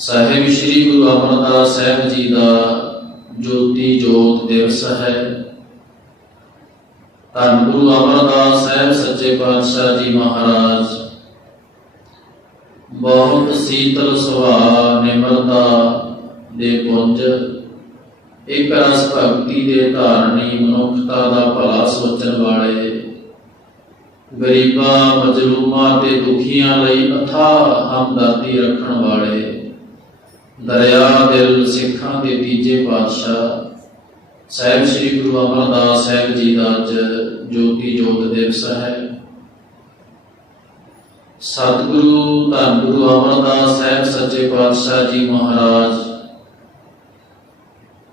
ਸਾਹਿਬ ਸ੍ਰੀ ਗੁਰੂ ਅਮਰਦਾਸ ਸਾਹਿਬ ਜੀ ਦਾ ਜੋਤੀ ਜੋਤ ਦਿਵਸ ਹੈ। ਧੰਨ ਗੁਰੂ ਅਮਰਦਾਸ ਸਾਹਿਬ, ਸੱਚੇ ਪਾਤਸ਼ਾਹ ਜੀ ਮਹਾਰਾਜ। ਬਹੁਤ ਸੀਤਲ ਸੁਭਾਅ ਨਿਮਰਤਾ ਦੇ ਪੁੰਜ। ਇੱਕ ਰਸ ਭਗਤੀ ਦੇ ਧਾਰਨੀ ਮਨੁੱਖਤਾ ਦਾ ਭਲਾ ਸੋਚਣ ਵਾਲੇ। ਗਰੀਬਾਂ, ਮਜਲੂਮਾਂ ਤੇ ਦੁਖੀਆਂ ਲਈ ਅਥਾ ਹਮਦਰਦੀ ਰੱਖਣ ਵਾਲੇ। ਦਰਿਆ ਦਿਲ ਸਿੱਖਾਂ ਦੇ ਤੀਜੇ ਪਾਤਸ਼ਾਹ। ਸਾਹਿਬ ਸ੍ਰੀ ਗੁਰੂ ਅਮਰਦਾਸ ਸਾਹਿਬ ਜੀ ਦਾ ਅੱਜ ਜੋਤੀ ਜੋਤ ਦਿਵਸ ਹੈ। ਸਤਿਗੁਰੂ ਧੰਨ ਗੁਰੂ ਅਮਰਦਾਸ ਸਾਹਿਬ ਸੱਚੇ ਪਾਤਸ਼ਾਹ ਜੀ ਮਹਾਰਾਜ,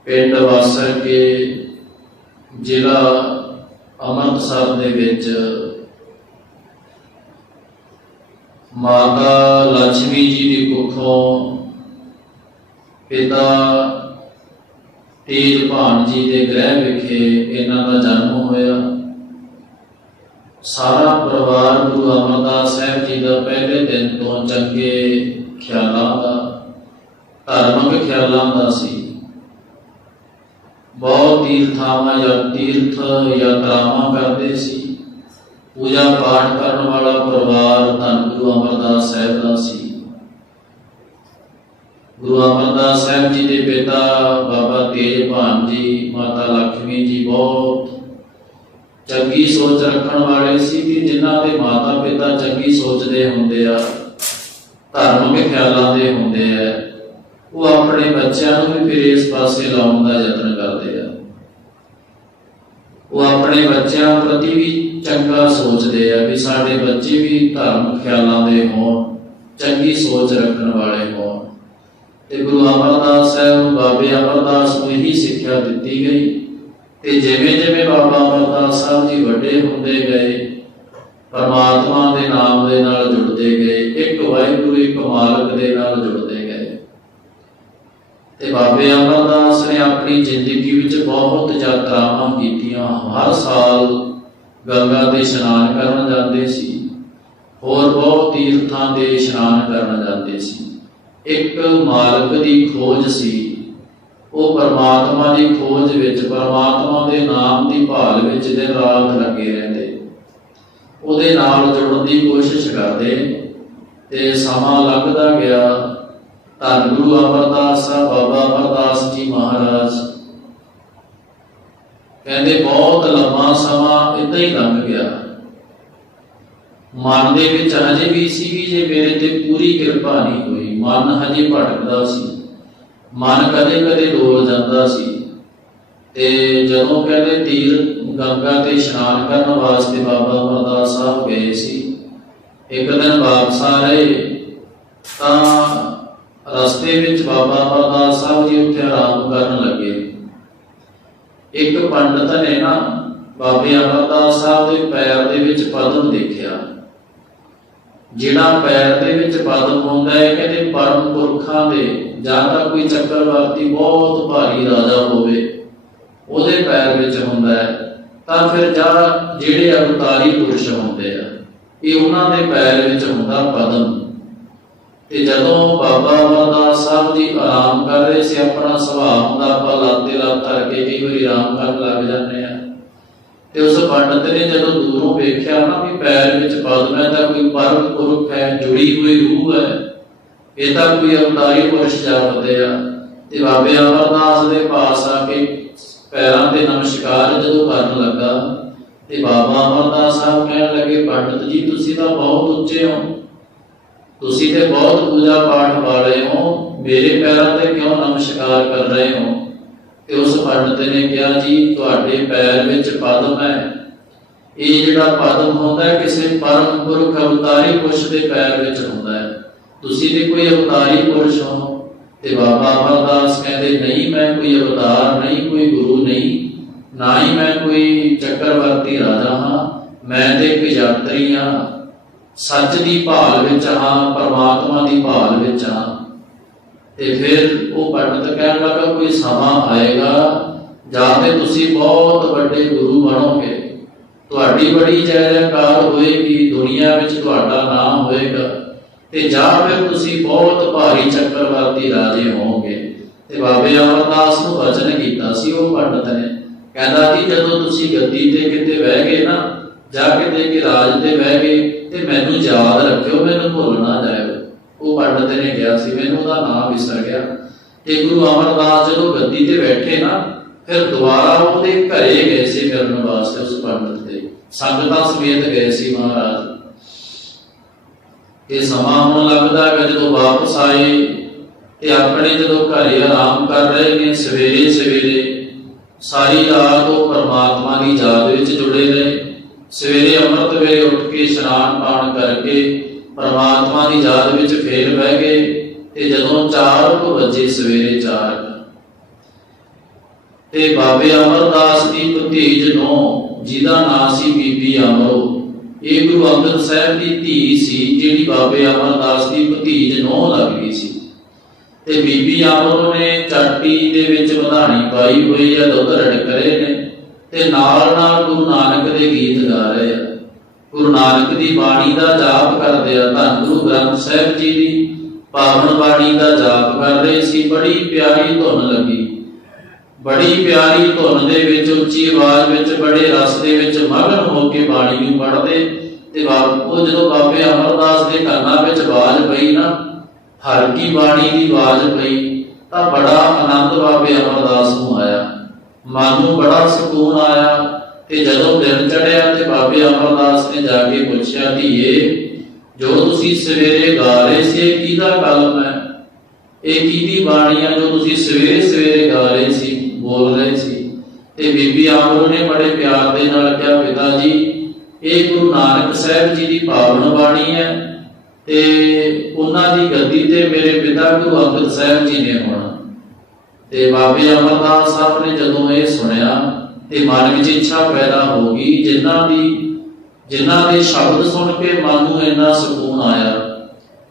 ਪਿੰਡ ਵਾਸਰ ਕੇ ਜ਼ਿਲ੍ਹਾ ਅੰਮ੍ਰਿਤਸਰ ਦੇ ਵਿੱਚ ਮਾਤਾ ਲక్ష్ਮੀ ਜੀ ਦੀ ਕੁੱਖੋਂ ਪਿਤਾ ਤੇਜ ਭਾਨ ਜੀ ਦੇ ਗ੍ਰਹਿ ਵਿਖੇ ਇਹਨਾਂ ਦਾ ਜਨਮ ਹੋਇਆ। ਸਾਰਾ ਪਰਿਵਾਰ ਗੁਰੂ ਅਮਰਦਾਸ ਸਾਹਿਬ ਜੀ ਦਾ ਪਹਿਲੇ ਦਿਨ ਤੋਂ ਚੰਗੇ ਖਿਆਲਾਂ ਦਾ, ਧਾਰਮਿਕ ਖਿਆਲਾਂ ਦਾ ਸੀ। ਬਹੁਤ ਤੀਰਥਾਵਾਂ ਜਾਂ ਤੀਰਥ ਯਾਤਰਾਵਾਂ ਕਰਦੇ ਸੀ। ਪੂਜਾ ਪਾਠ ਕਰਨ ਵਾਲਾ ਪਰਿਵਾਰ ਧੰਨ ਗੁਰੂ ਅਮਰਦਾਸ ਸਾਹਿਬ ਦਾ ਸੀ। ਗੁਰੂ ਅਮਰਦਾਸ ਸਾਹਿਬ ਜੀ ਦੇ ਪਿਤਾ ਬਾਬਾ ਤੇਜ ਭਾਨ ਜੀ, ਮਾਤਾ ਲక్ష్ਮੀ ਜੀ ਬਹੁਤ ਚੰਗੀ ਸੋਚ ਰੱਖਣ ਵਾਲੇ ਸੀ ਕਿ ਜਿਨ੍ਹਾਂ ਦੇ ਮਾਤਾ ਪਿਤਾ ਚੰਗੀ ਸੋਚਦੇ ਹੁੰਦੇ ਆ ਧਾਰਮਿਕ ਖਿਆਲਾਂ ਦੇ ਹੁੰਦੇ ਆ, ਉਹ ਆਪਣੇ ਬੱਚਿਆਂ ਨੂੰ ਵੀ ਫਿਰ ਇਸ ਪਾਸੇ ਲਾਉਣ ਦਾ ਯਤਨ ਕਰਦੇ ਆ। ਉਹ ਆਪਣੇ ਬੱਚਿਆਂ ਪ੍ਰਤੀ ਵੀ ਚੰਗਾ ਸੋਚਦੇ ਆ ਵੀ ਸਾਡੇ ਬੱਚੇ ਵੀ ਧਾਰਮਿਕ ਖਿਆਲਾਂ ਦੇ ਹੋਣ, ਚੰਗੀ ਸੋਚ ਰੱਖਣ ਵਾਲੇ ਹੋਣ। ਤੇ ਗੁਰੂ ਅਮਰਦਾਸ ਸਾਹਿਬ ਨੂੰ ਬਾਬੇ ਅਮਰਦਾਸ ਨੂੰ ਹੀ ਸਿੱਖਿਆ ਦਿੱਤੀ ਗਈ ਤੇ ਜਿਵੇਂ ਜਿਵੇਂ ਬਾਬਾ ਅਮਰਦਾਸ ਸਾਹਿਬ ਜੀ ਵੱਡੇ ਹੁੰਦੇ ਗਏ, ਪਰਮਾਤਮਾ ਦੇ ਨਾਮ ਦੇ ਨਾਲ ਜੁੜਦੇ ਗਏ, ਇੱਕ ਵਾਹਿਗੁਰੂ, ਇੱਕ ਮਾਲਕ ਦੇ ਨਾਲ ਜੁੜਦੇ ਗਏ। ਤੇ ਬਾਬੇ ਅਮਰਦਾਸ ਨੇ ਆਪਣੀ ਜ਼ਿੰਦਗੀ ਵਿੱਚ ਬਹੁਤ ਯਾਤਰਾਵਾਂ ਕੀਤੀਆਂ। ਹਰ ਸਾਲ ਗੰਗਾ ਦੇ ਇਸ਼ਨਾਨ ਕਰਨ ਜਾਂਦੇ ਸੀ। ਹੋਰ ਬਹੁਤ ਤੀਰਥਾਂ ਤੇ ਇਸ਼ਨਾਨ ਕਰਨ ਜਾਂਦੇ ਸੀ। ਇੱਕ ਮਾਲਕ ਦੀ ਖੋਜ ਸੀ। ਉਹ ਪਰਮਾਤਮਾ ਦੀ ਖੋਜ ਵਿੱਚ ਪਰਮਾਤਮਾ ਦੇ ਨਾਮ ਦੀ ਭਾਲ ਵਿੱਚ ਦਿਨ ਰਾਤ ਲੱਗੇ ਰਹਿੰਦੇ। ਉਹਦੇ ਨਾਲ ਜੁੜਨ ਦੀ ਕੋਸ਼ਿਸ਼ ਕਰਦੇ ਤੇ ਸਮਾਂ ਲੰਘਦਾ ਗਿਆ। ਧੰਨ ਗੁਰੂ ਅਮਰਦਾਸ ਸਾਹਿਬ, ਬਾਬਾ ਅਮਰਦਾਸ ਜੀ ਮਹਾਰਾਜ। ਕਹਿੰਦੇ, ਬਹੁਤ ਲੰਮਾ ਸਮਾਂ ਇਦਾਂ ਹੀ ਲੰਘ ਗਿਆ। ਮਨ ਦੇ ਵਿੱਚ ਹਜੇ ਵੀ ਸੀ ਵੀ ਜੇ ਮੇਰੇ ਤੇ ਪੂਰੀ ਕਿਰਪਾ ਨਹੀਂ ਹੋਈ। ਮਨ ਹਜੇ ਭਟਕਦਾ ਸੀ। ਮਨ ਕਦੇ ਕਦੇ ਡੋਲ ਜਾਂਦਾ ਸੀ। ਤੇ ਜਦੋਂ ਕਹਿੰਦੇ ਤੀਰ ਗੰਗਾ ਤੇ ਇਸ਼ਨਾਨ ਕਰਨ ਵਾਸਤੇ ਬਾਬਾ ਅਮਰਦਾਸ ਸਾਹਿਬ ਗਏ ਸੀ, ਇੱਕ ਦਿਨ ਵਾਪਸ ਆ ਰਹੇ ਤਾਂ ਰਸਤੇ ਵਿੱਚ ਬਾਬਾ ਅਮਰਦਾਸ ਸਾਹਿਬ ਜੀ ਉੱਥੇ ਆਰਾਮ ਕਰਨ ਲੱਗੇ। ਇੱਕ ਪੰਡਤ ਨੇ ਨਾ ਬਾਬੇ ਅਮਰਦਾਸ ਸਾਹਿਬ ਦੇ ਪੈਰ ਦੇ ਵਿੱਚ ਪਦਮ ਦੇਖਿਆ। ਜਿਹੜਾ ਪੈਰ ਦੇ ਵਿੱਚ ਪਦਮ ਹੁੰਦਾ ਹੈ, ਕਹਿੰਦੇ ਪਰਮ ਪੁਰਖਾਂ ਦੇ, ਜਾਂ ਤਾਂ ਕੋਈ ਚੱਕਰਵਰਤੀ ਬਹੁਤ ਭਾਰੀ ਰਾਜਾ ਹੋਵੇ, ਉਹਦੇ ਪੈਰ ਵਿੱਚ ਹੁੰਦਾ ਹੈ। ਤਾਂ ਫਿਰ ਜਾਂ ਜਿਹੜੇ ਅਵਤਾਰੀ ਪੁਰਸ਼ ਹੁੰਦੇ ਆ, ਇਹ ਉਹਨਾਂ ਦੇ ਪੈਰ ਵਿੱਚ ਹੁੰਦਾ ਪਦਮ। ਤੇ ਜਦੋਂ ਬਾਬਾ ਅਮਰਦਾਸ ਸਾਹਿਬ ਜੀ ਆਰਾਮ ਕਰ ਰਹੇ ਸੀ, ਆਪਣਾ ਸੁਭਾਅ ਹੁੰਦਾ, ਆਪਾਂ ਲਾਤੇ ਲਾ ਧਰ ਕੇ ਕਈ ਵਾਰੀ ਆਰਾਮ ਕਰਨ ਲੱਗ ਜਾਂਦੇ ਆ। ਤੇ ਉਸ ਪੰਡਤ ਨੇ ਜਦੋਂ ਦੂਰੋਂ ਵੇਖਿਆ ਨਾ ਵੀ ਪੈਰ ਵਿੱਚ ਪਦਮ ਹੈ ਕੋਈ ਪਰਮ ਪੁਰਖ ਹੈ, ਜੁੜੀ ਹੋਈ ਰੂਹ ਹੈ। ਇਹ ਤਾਂ ਕੋਈ ਅਵਤਾਰੀ ਪੁਰਸ਼ ਜਾਪਦੇ ਆ। ਤੇ ਬਾਬੇ ਅਮਰਦਾਸ ਦੇ ਪਾਸ ਆ ਕੇ ਪੈਰਾਂ ਤੇ ਨਮਸਕਾਰ ਜਦੋਂ ਕਰਨ ਲੱਗਾ, ਤੇ ਬਾਬਾ ਅਮਰਦਾਸ ਸਾਹਿਬ ਕਹਿਣ ਲੱਗੇ, ਪੰਡਤ ਜੀ, ਤੁਸੀਂ ਤਾਂ ਬਹੁਤ ਉੱਚੇ ਹੋ। ਤੁਸੀਂ ਤੇ ਬਹੁਤ ਪੂਜਾ ਪਾਠ ਵਾਲੇ ਹੋ। ਮੇਰੇ ਪੈਰਾਂ ਤੇ ਕਿਉਂ ਨਮਸਕਾਰ ਕਰ ਰਹੇ ਹੋ? ਤੇ ਉਸ ਪੰਡਤ ਨੇ ਕਿਹਾ, ਜੀ, ਤੁਹਾਡੇ ਪੈਰ ਵਿੱਚ ਪਦਮ ਹੈ। ਇਹ ਜਿਹੜਾ ਪਦਮ ਹੁੰਦਾ ਹੈ, ਕਿਸੇ ਪਰਮ ਪੁਰਖ ਅਵਤਾਰੀ ਪੁਰਸ਼ ਦੇ ਪੈਰ ਵਿੱਚ ਹੁੰਦਾ ਹੈ। ਤੁਸੀਂ ਤੇ ਕੋਈ ਅਵਤਾਰੀ ਪੁਰਸ਼ ਹੋ? ਤੇ ਬਾਬਾ ਅਮਰਦਾਸ ਕਹਿੰਦੇ, ਨਹੀਂ, ਮੈਂ ਕੋਈ ਅਵਤਾਰ ਨਹੀਂ, ਕੋਈ ਗੁਰੂ ਨਹੀਂ। ਨਾ ਹੀ ਮੈਂ ਕੋਈ ਚੱਕਰਵਰਤੀ ਰਾਜਾ ਹਾਂ। ਮੈਂ ਤੇ ਇੱਕ ਯਾਤਰੀ ਹਾਂ। ਸੱਚ ਦੀ ਭਾਲ ਵਿੱਚ ਹਾਂ, ਪਰਮਾਤਮਾ ਦੀ ਭਾਲ ਵਿੱਚ ਹਾਂ। ਤੇ ਫਿਰ ਉਹ ਪੰਡਤ ਕਹਿਣ ਲੱਗਾ, ਕੋਈ ਸਮਾਂ ਆਏਗਾ ਜਾਂ ਤੇ ਤੁਸੀਂ ਬਹੁਤ ਵੱਡੇ ਗੁਰੂ ਬਣੋਗੇ। ਤੁਹਾਡੀ ਬੜੀ ਜੈ ਜੈਕਾਰ ਹੋਏਗੀ, ਦੁਨੀਆ ਵਿੱਚ ਤੁਹਾਡਾ ਨਾਮ ਹੋਏਗਾ। ਤੇ ਜਾਂ ਫਿਰ ਤੁਸੀਂ ਬਹੁਤ ਭਾਰੀ ਚੱਕਰਵਰਤੀ ਰਾਜੇ ਹੋਵੋਗੇ। ਤੇ ਬਾਬੇ ਅਮਰਦਾਸ ਨੂੰ ਵਚਨ ਕੀਤਾ ਸੀ ਉਹ ਪੰਡਤ ਨੇ। ਕਹਿੰਦਾ ਕਿ ਜਦੋਂ ਤੁਸੀਂ ਗੱਦੀ ਤੇ ਕਿਤੇ ਬਹਿ ਗਏ ਨਾ, ਜਾਂ ਕਿਤੇ ਕਿ ਰਾਜ ਤੇ ਬਹਿ ਗਏ, ਤੇ ਮੈਨੂੰ ਯਾਦ ਰੱਖਿਓ, ਮੈਨੂੰ ਭੁੱਲ ਨਾ ਜਾਇਓ। ਉਹ ਪੰਡਤ ਨੇ ਕਿਹਾ ਸੀ, ਮੈਨੂੰ ਉਹਦਾ ਨਾਮ ਵਿਸਰ ਗਿਆ। ਤੇ ਗੁਰੂ ਅਮਰਦਾਸ ਜਦੋਂ ਗੱਦੀ ਤੇ ਬੈਠੇ ਨਾ, ਫਿਰ ਦੁਬਾਰਾ ਉਹਦੇ ਘਰੇ ਗਏ ਸੀ ਫਿਰਨ ਵਾਸਤੇ ਉਸ ਪੰਡਤ ਦੇ ਸੰਗਤਾਂ ਸਮੇਤ ਗਏ ਸੀ ਮਹਾਰਾਜ। ਇਹ ਸਮਾਂ ਹੁਣ ਲੱਗਦਾ ਹੈ ਜਦੋਂ ਵਾਪਸ ਆਏ ਤੇ ਆਪਣੇ ਜਦੋਂ ਘਰੇ ਆਰਾਮ ਕਰ ਰਹੇ ਨੇ, ਸਵੇਰੇ ਸਵੇਰੇ ਸਾਰੀ ਰਾਤ ਉਹ ਪਰਮਾਤਮਾ ਦੀ ਯਾਦ ਵਿੱਚ ਜੁੜੇ ਰਹੇ ਸਵੇਰੇ ਅੰਮ੍ਰਿਤ ਵੇਲੇ ਉੱਠ ਕੇ ਇਸ਼ਨਾਨ ਪਾਣ ਕਰਕੇ ਪਰਮਾਤਮਾ ਦੀ ਯਾਦ ਵਿੱਚ ਫੇਰ ਬਹਿ ਗਏ ਤੇ ਜਦੋਂ 4 ਵਜੇ ਸਵੇਰੇ 4 ਤੇ ਬਾਬੇ ਅਮਰਦਾਸ ਦੀ ਭਤੀਜ ਨੂੰ, ਜਿਹਦਾ ਨਾਂ ਸੀ ਬੀਬੀ ਅਮਰੋ, ਇਹ ਗੁਰੂ ਅੰਗਦ ਸਾਹਿਬ ਦੀ ਧੀ ਸੀ, ਜਿਹੜੀ ਬਾਬੇ ਅਮਰਦਾਸ ਦੀ ਭਤੀਜ ਨੂੰ ਲੱਗਦੀ ਸੀ। ਤੇ ਬੀਬੀ ਅਮਰੋ ਨੇ ਚਾਟੀ ਦੇ ਵਿੱਚ ਵਧਾਣੀ ਪਾਈ ਹੋਈ ਹੈ ਦੁੱਧ ਰੜਕ ਰਹੇ ਨੇ ਤੇ ਨਾਲ ਨਾਲ ਗੁਰੂ ਨਾਨਕ ਦੇ ਗੀਤ ਗਾ ਰਹੇ ਆ। ਗੁਰੂ ਨਾਨਕ ਦੀ ਬਾਣੀ ਦਾ ਜਾਪ ਕਰਦੇ ਆ, ਧੰਨ ਗੁਰੂ ਗ੍ਰੰਥ ਸਾਹਿਬ ਜੀ ਦੀ। ਪਾਵਨ ਬਾਣੀ ਦਾ ਜਾਪ ਕਰ ਰਹੇ ਸੀ, ਬੜੀ ਪਿਆਰੀ ਧੁਨ ਲੱਗੀ। ਬੜੀ ਪਿਆਰੀ ਧੁਨ ਦੇ ਵਿੱਚ, ਉੱਚੀ ਆਵਾਜ਼ ਵਿੱਚ, ਬੜੇ ਰਸ ਦੇ ਵਿੱਚ ਮਗਨ ਹੋ ਕੇ ਬਾਣੀ ਨੂੰ ਪੜ੍ਹਦੇ। ਤੇ ਉਹ ਜਦੋਂ ਬਾਬੇ ਅਮਰਦਾਸ ਦੇ ਕੰਨਾਂ ਵਿੱਚ ਆਵਾਜ਼ ਪਈ ਨਾ, ਹਰ ਕੀ ਬਾਣੀ ਦੀ ਆਵਾਜ਼ ਪਈ, ਤਾਂ ਬੜਾ ਆਨੰਦ ਬਾਬੇ ਅਮਰਦਾਸ ਨੂੰ ਆਇਆ। ਮਨ ਨੂੰ ਬੜਾ ਸਕੂਨ ਆਇਆ। ਤੇ ਜਦੋਂ ਦਿਨ ਚੜਿਆ ਤੇ ਬਾਬੇ ਅਮਰਦਾਸ ਨੇ ਜਾ ਕੇ ਪੁੱਛਿਆ, ਧੀਏ, ਜੋ ਤੁਸੀਂ ਸਵੇਰੇ ਗਾ ਰਹੇ ਸੀ, ਇਹ ਕਿਹਦਾ ਕਲਮ ਹੈ? ਇਹ ਕਿਹਦੀ ਬਾਣੀ ਆ ਜੋ ਤੁਸੀਂ ਸਵੇਰੇ ਸਵੇਰੇ ਗਾ ਰਹੇ ਸੀ, ਬੋਲ ਰਹੇ ਸੀ? ਤੇ ਬੀਬੀ ਆਮਰੂ ਨੇ ਬੜੇ ਪਿਆਰ ਦੇ ਨਾਲ ਕਿਹਾ, ਪਿਤਾ ਜੀ, ਇਹ ਗੁਰੂ ਨਾਨਕ ਸਾਹਿਬ ਜੀ ਦੀ ਪਾਵਨ ਬਾਣੀ ਹੈ ਤੇ ਉਹਨਾਂ ਦੀ ਗੱਦੀ ਤੇ ਮੇਰੇ ਪਿਤਾ ਗੁਰੂ ਅੰਗਦ ਸਾਹਿਬ ਜੀ ਨੇ ਹੋਣਾ ਤੇ ਬਾਬੇ ਅਮਰਦਾਸ ਸਾਹਿਬ ਨੇ ਜਦੋਂ ਇਹ ਸੁਣਿਆ ਤੇ ਮਨ ਵਿੱਚ ਇੱਛਾ ਪੈਦਾ ਹੋ ਜਿਨ੍ਹਾਂ ਦੀ ਜਿਨ੍ਹਾਂ ਦੇ ਸ਼ਬਦ ਸੁਣ ਕੇ ਮਨ ਨੂੰ ਇੰਨਾ ਸਕੂਨ ਆਇਆ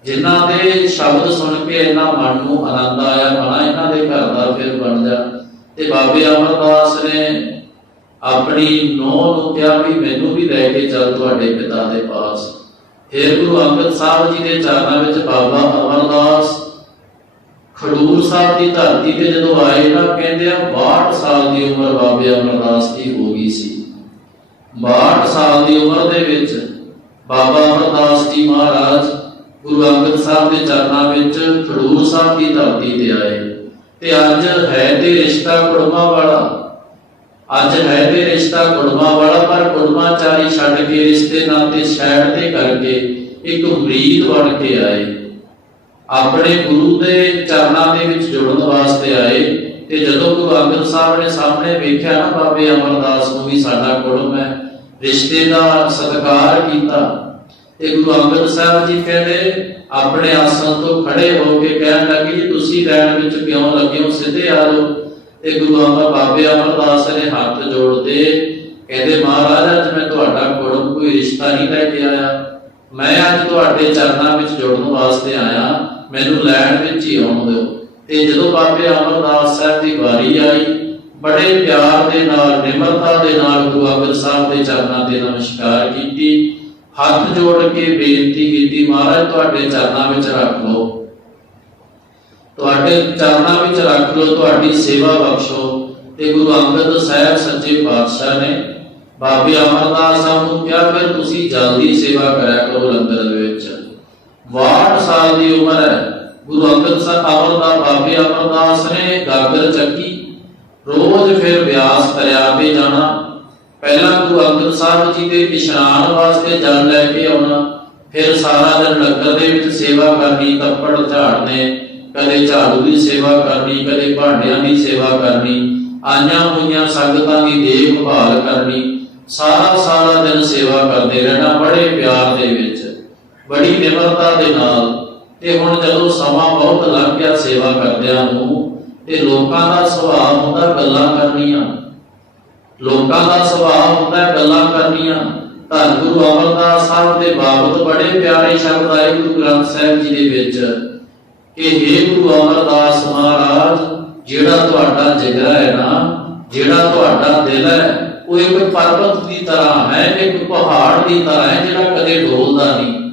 ਜਿਨ੍ਹਾਂ ਦੇ ਸ਼ਬਦ ਸੁਣ ਕੇ ਇੰਨਾ ਮਨ ਨੂੰ ਆਨੰਦ ਆਇਆ ਮਨਾ ਇਹਨਾਂ ਦੇ ਘਰ ਦਾ ਫਿਰ ਬਣ ਜਾ। ਤੇ ਬਾਬੇ ਅਮਰਦਾਸ ਨੇ ਆਪਣੀ ਨੂੰਹ ਨੂੰ ਕਿਹਾ ਵੀ ਮੈਨੂੰ ਵੀ ਲੈ ਕੇ ਚੱਲ ਤੁਹਾਡੇ ਪਿਤਾ ਦੇ ਪਾਸ। ਫਿਰ ਗੁਰੂ ਅੰਗਦ ਸਾਹਿਬ ਜੀ ਦੇ ਚਰਨਾਂ ਵਿੱਚ ਬਾਬਾ ਅਮਰਦਾਸ ਖਡੂਰ ਸਾਹਿਬ ਦੀ ਧਰਤੀ ਤੇ ਜਦੋਂ ਆਏ ਨਾ ਕਹਿੰਦੇ ਆ 62 ਸਾਲ ਦੀ ਉਮਰ ਬਾਬੇ ਅਮਰਦਾਸ ਦੀ ਹੋ ਗਈ ਸੀ। 62 ਸਾਲ ਦੀ ਉਮਰ ਦੇ ਵਿੱਚ ਬਾਬਾ ਅਮਰਦਾਸ ਜੀ ਮਹਾਰਾਜ ਗੁਰੂ ਅੰਗਦ ਸਾਹਿਬ ਦੇ ਚਰਨਾਂ ਵਿੱਚ ਖਡੂਰ ਸਾਹਿਬ ਦੀ ਧਰਤੀ ਤੇ ਆਏ। ਤੇ ਅੱਜ ਹੈ ਤੇ ਰਿਸ਼ਤਾ ਕੁੜਮਾ ਵਾਲਾ। ਅੱਜ ਹੈ ਤੇ ਰਿਸ਼ਤਾ ਕੁੜਮਾ ਵਾਲਾ, ਪਰ ਕੁੜਮਾਚਾਰੀ ਛੱਡ ਕੇ ਰਿਸ਼ਤੇ ਨਾਤੇ ਛੱਡ ਤੇ ਕਰਕੇ ਇੱਕ ਮਰੀਦ ਬਣ ਕੇ ਆਏ। ਆਪਣੇ ਗੁਰੂ ਦੇ ਚਰਨਾਂ ਦੇ ਵਿੱਚ ਜੁੜਨ ਵਾਸਤੇ ਆਏ ਤੇ ਜਦੋਂ ਗੁਰੂ ਅੰਗਦ ਸਾਹਿਬ ਨੇ ਸਾਹਮਣੇ ਵੇਖਿਆ ਨਾ ਬਾਬੇ ਅਮਰਦਾਸ ਨੂੰ ਵੀ ਸਾਡਾ ਕੁੜਮ ਹੈ ਰਿਸ਼ਤੇ ਦਾ ਸਤਿਕਾਰ ਕੀਤਾ, ਤੇ ਗੁਰੂ ਅੰਗਦ ਸਾਹਿਬ ਜੀ ਕਹਿੰਦੇ, ਆਪਣੇ ਆਸਣ ਤੋਂ ਖੜੇ ਹੋ ਕੇ ਕਹਿਣ ਲੱਗੇ, ਜੀ ਤੁਸੀਂ ਲੈਣ ਵਿੱਚ ਕਿਉਂ ਲੱਗੇ ਹੋ? ਸਿੱਧੇ ਆ ਜਾਓ। ਤੇ ਗੁਰੂ ਅਮਰ ਬਾਬੇ ਅਮਰਦਾਸ ਨੇ ਹੱਥ ਜੋੜਦੇ, ਕਹਿੰਦੇ, ਮਹਾਰਾਜ, ਅੱਜ ਮੈਂ ਤੁਹਾਡਾ ਕੁੜਮ ਕੋਈ ਰਿਸ਼ਤਾ ਨਹੀਂ ਲੈ ਕੇ ਆਇਆ। ਮੈਂ ਅੱਜ ਤੁਹਾਡੇ ਚਰਨਾਂ ਵਿੱਚ ਜੁੜਨ ਵਾਸਤੇ ਆਇਆ। ਮੈਨੂੰ ਲੈਣ ਵਿੱਚ ਹੀ ਆਉਣ ਦਿਓ। ਤੇ ਜਦੋਂ ਬਾਬੇ ਅਮਰਦਾਸ ਸਾਹਿਬ ਦੀ ਵਾਰੀ ਆਈ, ਬੜੇ ਪਿਆਰ ਦੇ ਨਾਲ, ਨਿਮਰਤਾ ਦੇ ਨਾਲ ਗੁਰੂ ਅੰਗਦ ਸਾਹਿਬ ਦੇ ਚਰਨਾਂ ਦੇ ਨਮਸਕਾਰ ਕੀਤੀ। ਹੱਥ ਜੋੜ ਕੇ ਬੇਨਤੀ ਕੀਤੀ, ਮਹਾਰਾਜ, ਤੁਹਾਡੇ ਚਰਨਾਂ ਵਿੱਚ ਰੱਖ ਲਓ। ਤੁਹਾਡੇ ਚਰਨਾਂ ਵਿੱਚ ਰੱਖ ਲਓ, ਤੁਹਾਡੀ ਸੇਵਾ ਬਖਸ਼ੋ। ਤੇ ਗੁਰੂ ਅੰਗਦ ਸਾਹਿਬ ਸੱਚੇ ਪਾਤਸ਼ਾਹ ਨੇ ਬਾਬੇ ਅਮਰਦਾਸ ਸਾਹਿਬ ਨੂੰ ਕਿਹਾ, ਫਿਰ ਤੁਸੀਂ ਜਲਦੀ ਸੇਵਾ ਕਰਿਆ ਕਰੋ ਲੰਗਰ ਦੇ ਵਿੱਚ। 62 ਸਾਲ ਦੀ ਉਮਰ ਹੈ। ਗੁਰੂ ਅੰਗਦ ਸਾਹਿਬ ਅਮਰਦਾਸ ਬਾਬੇ ਅਮਰਦਾਸ ਨੇ ਗਾਗਰ ਚੱਕੀ। ਰੋਜ਼ ਫਿਰ ਵਿਆਸ ਦਰਿਆ ਤੇ ਜਾਣਾ। ਪਹਿਲਾਂ ਗੁਰੂ ਅੰਗਦ ਸਾਹਿਬ ਜੀ ਦੇ ਇਸ਼ਨਾਨ ਵਾਸਤੇ ਜਲ ਲੈ ਕੇ ਆਉਣਾ। ਫਿਰ ਸਾਰਾ ਦਿਨ ਲੰਗਰ ਦੇ ਵਿੱਚ ਸੇਵਾ ਕਰਨੀ, ਤੱਪੜ ਝਾੜਨੇ, ਕਦੇ ਝਾੜੂ ਦੀ ਸੇਵਾ ਕਰਨੀ, ਕਦੇ ਭਾਂਡਿਆਂ ਦੀ ਸੇਵਾ ਕਰਨੀ, ਆਈਆਂ ਹੋਈਆਂ ਸੰਗਤਾਂ ਦੀ ਦੇਖਭਾਲ ਕਰਨੀ। ਸਾਰਾ ਸਾਰਾ ਦਿਨ ਸੇਵਾ ਕਰਦੇ ਰਹਿਣਾ ਬੜੇ ਪਿਆਰ ਦੇ ਵਿੱਚ, ਬੜੀ ਨਿਮਰਤਾ ਦੇ ਨਾਲ। ਤੇ ਹੁਣ ਜਦੋਂ ਸਮਾਂ ਬਹੁਤ ਲੰਘ ਗਿਆ ਸੇਵਾ ਕਰਦਿਆਂ ਨੂੰ, ਤੇ ਲੋਕਾਂ ਦਾ ਸੁਭਾਅ ਹੁੰਦਾ ਗੱਲਾਂ ਕਰਨੀਆਂ। ਲੋਕਾਂ ਦਾ ਸੁਭਾਅ ਹੁੰਦਾ ਗੱਲਾਂ ਕਰਨੀਆਂ। ਧੰਨ ਗੁਰੂ ਅਮਰਦਾਸ ਸਾਹਿਬ ਦੇ ਬਾਬਤ ਬੜੇ ਪਿਆਰੇ ਸ਼ਬਦ ਆਏ ਗੁਰੂ ਗ੍ਰੰਥ ਸਾਹਿਬ ਜੀ ਦੇ ਵਿੱਚ। ਕਿ हे ਗੁਰੂ ਅਮਰਦਾਸ ਮਹਾਰਾਜ, ਜਿਹੜਾ ਤੁਹਾਡਾ ਜਿਗਰਾ ਹੈ ਨਾ, ਜਿਹੜਾ ਤੁਹਾਡਾ ਦਿਲ ਹੈ ਉਹ ਇੱਕ ਪਰਬਤ ਦੀ ਤਰ੍ਹਾਂ ਹੈ ਇੱਕ ਪਹਾੜ ਦੀ ਤਰ੍ਹਾਂ ਹੈ ਜਿਹੜਾ ਕਦੇ ਡੋਲਦਾ ਨਹੀਂ।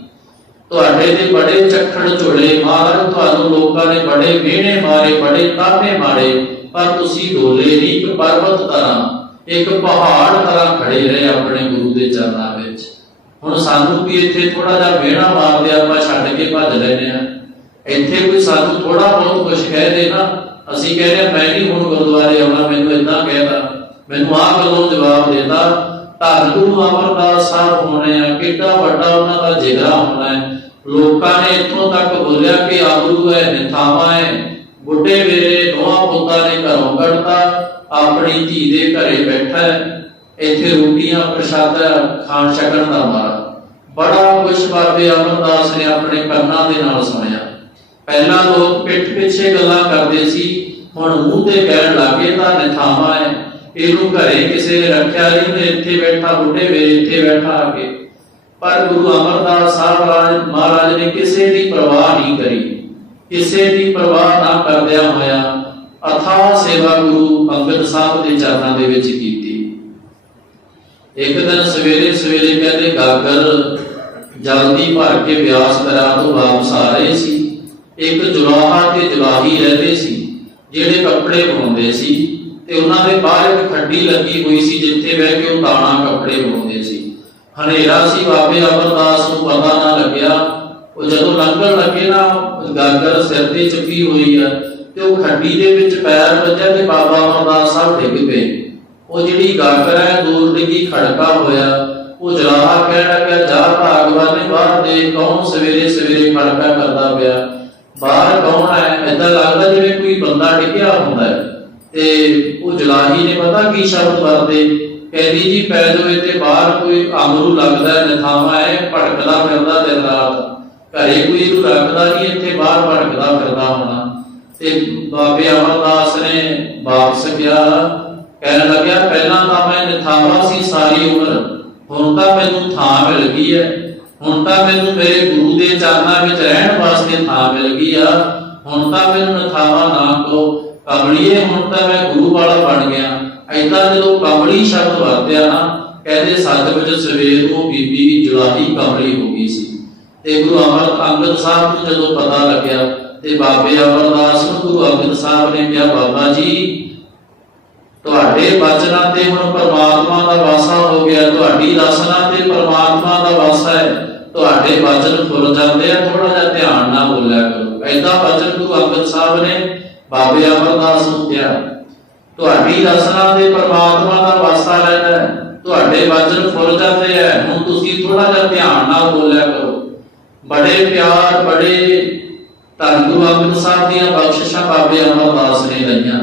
ਤੁਹਾਡੇ ਦੇ ਬੜੇ ਚੱਖੜ ਝੋਲੇ ਮਹਾਰਾਜ ਤੁਹਾਨੂੰ ਲੋਕਾਂ ਨੇ ਬੜੇ ਮਿਹਣੇ ਮਾਰੇ ਬੜੇ ਤਾਪੇ ਮਾਰੇ ਪਰ ਤੁਸੀਂ ਡੋਲੇ ਨਹੀਂ ਇੱਕ ਪਰਬਤ ਤਰ੍ਹਾਂ ਇੱਕ ਪਹਾੜ ਤਰ੍ਹਾਂ ਖੜੇ ਰਹੇ ਆਪਣੇ ਗੁਰੂ ਦੇ ਚਰਨਾਂ ਵਿੱਚ। ਹੁਣ ਸਾਨੂੰ ਵੀ ਇੱਥੇ ਥੋੜਾ ਜਿਹਾ ਮਿਹਣਾ ਮਾਰਦੇ ਆਪਾਂ ਛੱਡ ਕੇ ਭੱਜ ਲੈਨੇ ਆ। ਇੱਥੇ ਕੋਈ ਸਾਨੂੰ ਥੋੜਾ ਬਹੁਤ ਕੁਝ ਕਹਿ ਦੇ ਨਾ ਅਸੀਂ ਕਹਿੰਦੇ ਹਾਂ, ਮੈਂ ਨਹੀਂ ਹੁਣ ਗੁਰਦੁਆਰੇ ਆਉਣਾ ਮੈਨੂੰ ਇਦਾਂ ਕਹਿਦਾ ਮੈਨੂੰ ਆਹ ਗੱਲੋਂ ਜਵਾਬ ਦੇਤਾ ਧੰਨ ਗੁਰੂ ਅਮਰਦਾਸ ਸਾਹਿਬ ਹੋਣੇ ਆ, ਕਿੱਡਾ ਵੱਡਾ ਉਹਨਾਂ ਦਾ ਜਿਗਰਾ ਹੋਣਾ ਹੈ ਲੋਕਾਂ ਨੇ ਇੱਥੋਂ ਤੱਕ ਬੋਲਿਆ ਕਿ ਆਬਰੂ ਹੈ, ਨਿਥਾਵਾ ਹੈ। ਬੁੱਢੇ ਵੇਲੇ ਦੋਹਾਂ ਪੁੱਤਾਂ ਨੇ ਘਰੋਂ ਕੱਢਤਾ। ਆਪਣੀ ਧੀ ਦੇ ਘਰੇ ਬੈਠਾ ਇੱਥੇ ਰੋਟੀਆਂ ਪ੍ਰਸ਼ਾਦਾ ਖਾਣ ਛਕਣ ਦਾ ਮਾਰਾ। ਬੜਾ ਕੁਛ ਬਾਬੇ ਅਮਰਦਾਸ ਨੇ ਆਪਣੇ ਕੰਨਾਂ ਦੇ ਨਾਲ ਸੁਣਿਆ। ਪਹਿਲਾਂ ਲੋਕ ਪਿੱਠ ਪਿੱਛੇ ਗੱਲਾਂ ਕਰਦੇ ਸੀ। ਹੁਣ ਮੂੰਹ ਤੇ ਕਹਿਣ ਲੱਗੇ ਤਾਂ ਨਿਥਾਵਾ ਹੈ। ਇਹਨੂੰ ਘਰੇ ਕਿਸੇ ਨੇ ਰੱਖਿਆ ਨਹੀਂ ਤੇ ਇੱਥੇ ਬੈਠਾ ਬੁੱਢੇ ਵੇਲੇ ਇੱਥੇ ਬੈਠਾ ਆ ਕੇ ਪਰ ਗੁਰੂ ਅਮਰਦਾਸ ਸਾਹਿਬ ਮਹਾਰਾਜ ਨੇ ਕਿਸੇ ਦੀ ਪਰਵਾਹ ਨਹੀਂ ਕਰੀ। ਕਿਸੇ ਦੀ ਪਰਵਾਹ ਨਾ ਕਰਦਿਆਂ ਹੋਇਆ ਅਥਾਹ ਸੇਵਾ ਗੁਰੂ ਅੰਗਦ ਸਾਹਿਬ ਦੇ ਚਰਨਾਂ ਦੇ ਵਿੱਚ ਕੀਤੀ। ਇੱਕ ਦਿਨ ਸਵੇਰੇ ਸਵੇਰੇ ਕਹਿੰਦੇ, ਗਾਗਰ, ਜਲਦੀ ਭਰ ਕੇ ਵਿਆਸ ਕਰਾ ਤੋਂ ਵਾਪਸ ਆ ਰਹੇ ਸੀ। ਇੱਕ ਜੁਲਾਹਾ ਤੇ ਜੁਲਾਹੀ ਰਹਿੰਦੇ ਸੀ, ਜਿਹੜੇ ਕੱਪੜੇ ਪਾਉਂਦੇ ਸੀ। ਤੇ ਉਹਨਾਂ ਦੇ ਬਾਹਰ ਇੱਕ ਖੱਡੀ ਲੱਗੀ ਹੋਈ ਸੀ ਜਿੱਥੇ ਬਹਿ ਕੇ ਉਹ ਤਾਣਾ ਕੱਪੜੇ ਬਣਾਉਂਦੇ ਸੀ। ਹਨੇਰਾ ਸੀ, ਬਾਬੇ ਅਮਰਦਾਸ ਨੂੰ ਪਤਾ ਨਾ ਲੱਗਿਆ। ਉਹ ਜਦੋਂ ਲੰਘਣ ਲੱਗੇ ਨਾ ਗਾਗਰ ਸਿਰ ਤੇ ਚੁੱਕੀ ਹੋਈ ਆ ਤੇ ਉਹ ਖੱਡੀ ਦੇ ਵਿੱਚ ਪੈਰ ਵੱਜਿਆ ਤੇ ਬਾਬਾ ਅਮਰਦਾਸ ਸਾਹਿਬ ਡਿੱਗ ਪਏ। ਉਹ ਜਿਹੜੀ ਗਾਗਰ ਹੈ, ਦੂਰ ਡਿੱਗੀ ਖੜਕਾ ਹੋਇਆ। ਉਹ ਜਲਾਹਾ ਕਹਿਣ ਲੱਗਾ, ਜਾ ਭਾਗਵਾਨੇ, ਬਾਹਰ ਦੇ ਕੌਣ ਸਵੇਰੇ ਸਵੇਰੇ ਖੜਕਾ ਕਰਦਾ ਪਿਆ। ਬਾਹਰ ਕੌਣ ਹੈ ਏਦਾਂ ਲੱਗਦਾ ਜਿਵੇਂ ਕੋਈ ਬੰਦਾ ਡਿੱਗਿਆ ਹੁੰਦਾ ਹੈ। ਤੇ ਉਹ ਜਲਾਹੀ ਨੇ ਪਤਾ ਕੀ ਸ਼ਬਦ ਵਰਤੇ? ਕਹਿੰਦੀ ਜੀ ਪੈ ਜੋ ਇੱਥੇ ਬਾਹਰ ਕੋਈ ਅਮਰੂ ਲੱਗਦਾ ਹੈ, ਹੈ ਭਟਕਦਾ ਫਿਰਦਾ ਦਿਨ ਰਾਤ। ਘਰੇ ਕੋਈ ਇਹਨੂੰ ਰੱਖਦਾ ਨਹੀਂ ਇੱਥੇ ਬਾਹਰ ਭਟਕਦਾ ਫਿਰਦਾ ਹੋਣਾ। ਤੇ ਬਾਬੇ ਅਮਰਦਾਸ ਨੇ ਵਾਪਸ ਗਿਆ। ਕਹਿਣ ਲੱਗਿਆ ਪਹਿਲਾਂ ਤਾਂ ਮੈਂ ਨਿਥਾਵਾ ਸੀ ਸਾਰੀ ਉਮਰ। ਹੁਣ ਤਾਂ ਮੈਨੂੰ ਥਾਂ ਮਿਲ ਗਈ ਹੈ। ਹੁਣ ਤਾਂ ਮੈਨੂੰ ਮੇਰੇ ਗੁਰੂ ਦੇ ਚਰਨਾਂ ਵਿੱਚ ਰਹਿਣ ਵਾਸਤੇ ਥਾਂ ਮਿਲ ਗਈ ਆ। ਹੁਣ ਤਾਂ ਮੈਨੂੰ ਨਥਾਵਾ ਨਾ ਕਹੋ। ਕਬਲੀਏ ਹੁਣ ਤਾਂ ਮੈਂ ਗੁਰੂ ਵਾਲਾ ਬਣ ਗਿਆ। ਐਦਾਂ ਜਦੋਂ ਕਬਲੀ ਸ਼ਬਦ ਵਰਤਿਆ ਨਾ, ਕਹਿੰਦੇ ਸੱਚ ਵਿੱਚ ਸਵੇਰ ਨੂੰ ਬੀਬੀ ਜੁਲਾਹੀ ਕਬਲੀ ਹੋ ਗਈ ਸੀ। ਤੇ ਗੁਰੂ ਅਮਰ ਅੰਗਦ ਸਾਹਿਬ ਨੂੰ ਜਦੋਂ ਪਤਾ ਲੱਗਿਆ, ਤੇ ਬਾਬੇ ਅਮਰਦਾਸ ਨੂੰ ਗੁਰੂ ਅੰਗਦ ਸਾਹਿਬ ਨੇ ਕਿਹਾ, ਬਾਬਾ ਜੀ, ਤੁਹਾਡੇ ਬਚਨਾਂ ਤੇ ਹੁਣ ਪਰਮਾਤਮਾ ਦਾ ਵਾਸਾ ਹੋ ਗਿਆ। ਤੁਹਾਡੀ ਰਸਨਾ ਤੇ ਪਰਮਾਤਮਾ ਦਾ ਵਾਸਾ ਹੈ। ਤੁਹਾਡੇ ਬਚਨ ਫੁੱਲ ਜਾਂਦੇ ਆ ਥੋੜਾ ਜਿਹਾ ਧਿਆਨ ਨਾਲ ਬੋਲਿਆ ਕਰੋ। ਐਦਾਂ ਬਚਨ ਗੁਰੂ ਅੰਗਦ ਸਾਹਿਬ ਨੇ ਬਾਬੇ ਅਮਰਦਾਸ ਨੂੰ ਕਿਹਾ, ਤੁਹਾਡੀ ਰਸਨਾ ਤੇ ਪਰਮਾਤਮਾ ਦਾ ਵਾਸਾ ਰਹਿੰਦਾ ਹੈ, ਤੁਹਾਡੇ ਬਚਨ ਫੁੱਲ ਜਾਂਦੇ ਆ ਹੁਣ ਤੁਸੀਂ ਥੋੜਾ ਜਿਹਾ ਧਿਆਨ ਨਾਲ ਬੋਲਿਆ ਕਰੋ। ਬੜੇ ਪਿਆਰ, ਬੜੇ ਧੰਨ ਗੁਰੂ ਅੰਗਦ ਸਾਹਿਬ ਦੀਆਂ ਬਖਸ਼ਿਸ਼ਾਂ ਬਾਬੇ ਅਮਰਦਾਸ ਨੇ ਲਈਆਂ।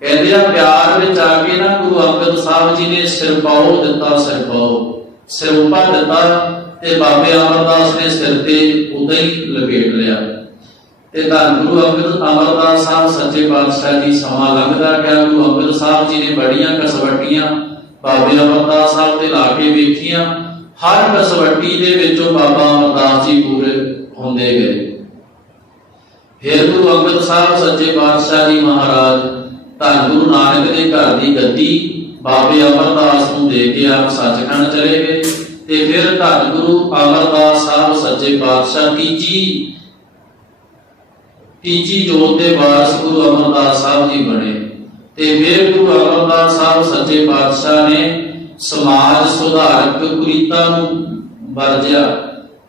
ਕਹਿੰਦੇ ਆ, ਪਿਆਰ ਵਿੱਚ ਆ ਕੇ ਨਾ ਗੁਰੂ ਅੰਗਦ ਸਾਹਿਬ ਜੀ ਨੇ ਸਿਰ ਪਾਉ ਦਿੱਤਾ ਸਿਰ ਪਾਉ ਸਿਰ ਉੱਪਰ ਦਿੱਤਾ ਤੇ ਬਾਬੇ ਅਮਰਦਾਸ ਨੇ ਸਿਰ ਤੇ ਉਦਾਂ ਹੀ ਲਪੇਟ ਲਿਆ। ਤੇ ਧੰਨ ਗੁਰੂ ਅੰਗਦ ਅਮਰਦਾਸ ਸਾਹਿਬ ਸੱਚੇ ਪਾਤਸ਼ਾਹ ਜੀ ਸਮਾਂ ਲੰਘਦਾ ਗਿਆ। ਗੁਰੂ ਅੰਗਦ ਸਾਹਿਬ ਜੀ ਨੇ ਬੜੀਆਂ ਕਸਵੱਟੀਆਂ ਬਾਬੇ ਅਮਰਦਾਸ ਸਾਹਿਬ ਤੇ ਲਾ ਕੇ ਵੇਖੀਆਂ। ਹਰ ਕਸਵੱਟੀ ਦੇ ਵਿੱਚੋਂ ਬਾਬਾ ਅਮਰਦਾਸ ਜੀ ਪੂਰੇ ਹੁੰਦੇ ਗਏ। ਫਿਰ ਗੁਰੂ ਅੰਗਦ ਸਾਹਿਬ ਸੱਚੇ ਪਾਤਸ਼ਾਹ ਜੀ ਮਹਾਰਾਜ ਧੰਨ ਗੁਰੂ ਨਾਨਕ ਦੇ ਘਰ ਦੀ ਗੱਦੀ ਬਾਬੇ ਅਮਰਦਾਸ ਨੂੰ ਦੇ ਕੇ ਆਪ ਸੱਚਖੰਡ ਚਲੇ ਗਏ। ਤੇ ਫਿਰ ਧੰਨ ਗੁਰੂ ਅਮਰਦਾਸ ਸਾਹਿਬ ਸੱਚੇ ਪਾਤਸ਼ਾਹ ਤੀਜੀ ਤੀਜੀ ਜੋਤ ਦੇ ਵਾਰਸ ਗੁਰੂ ਅਮਰਦਾਸ ਸਾਹਿਬ ਜੀ ਬਣੇ ਤੇ ਫਿਰ ਗੁਰੂ ਅਮਰਦਾਸ ਸਾਹਿਬ ਸੱਚੇ ਪਾਤਸ਼ਾਹ ਨੇ ਸਮਾਜ ਸੁਧਾਰਕ ਕੁਰੀਤਾਂ ਨੂੰ ਵਰਜਿਆ।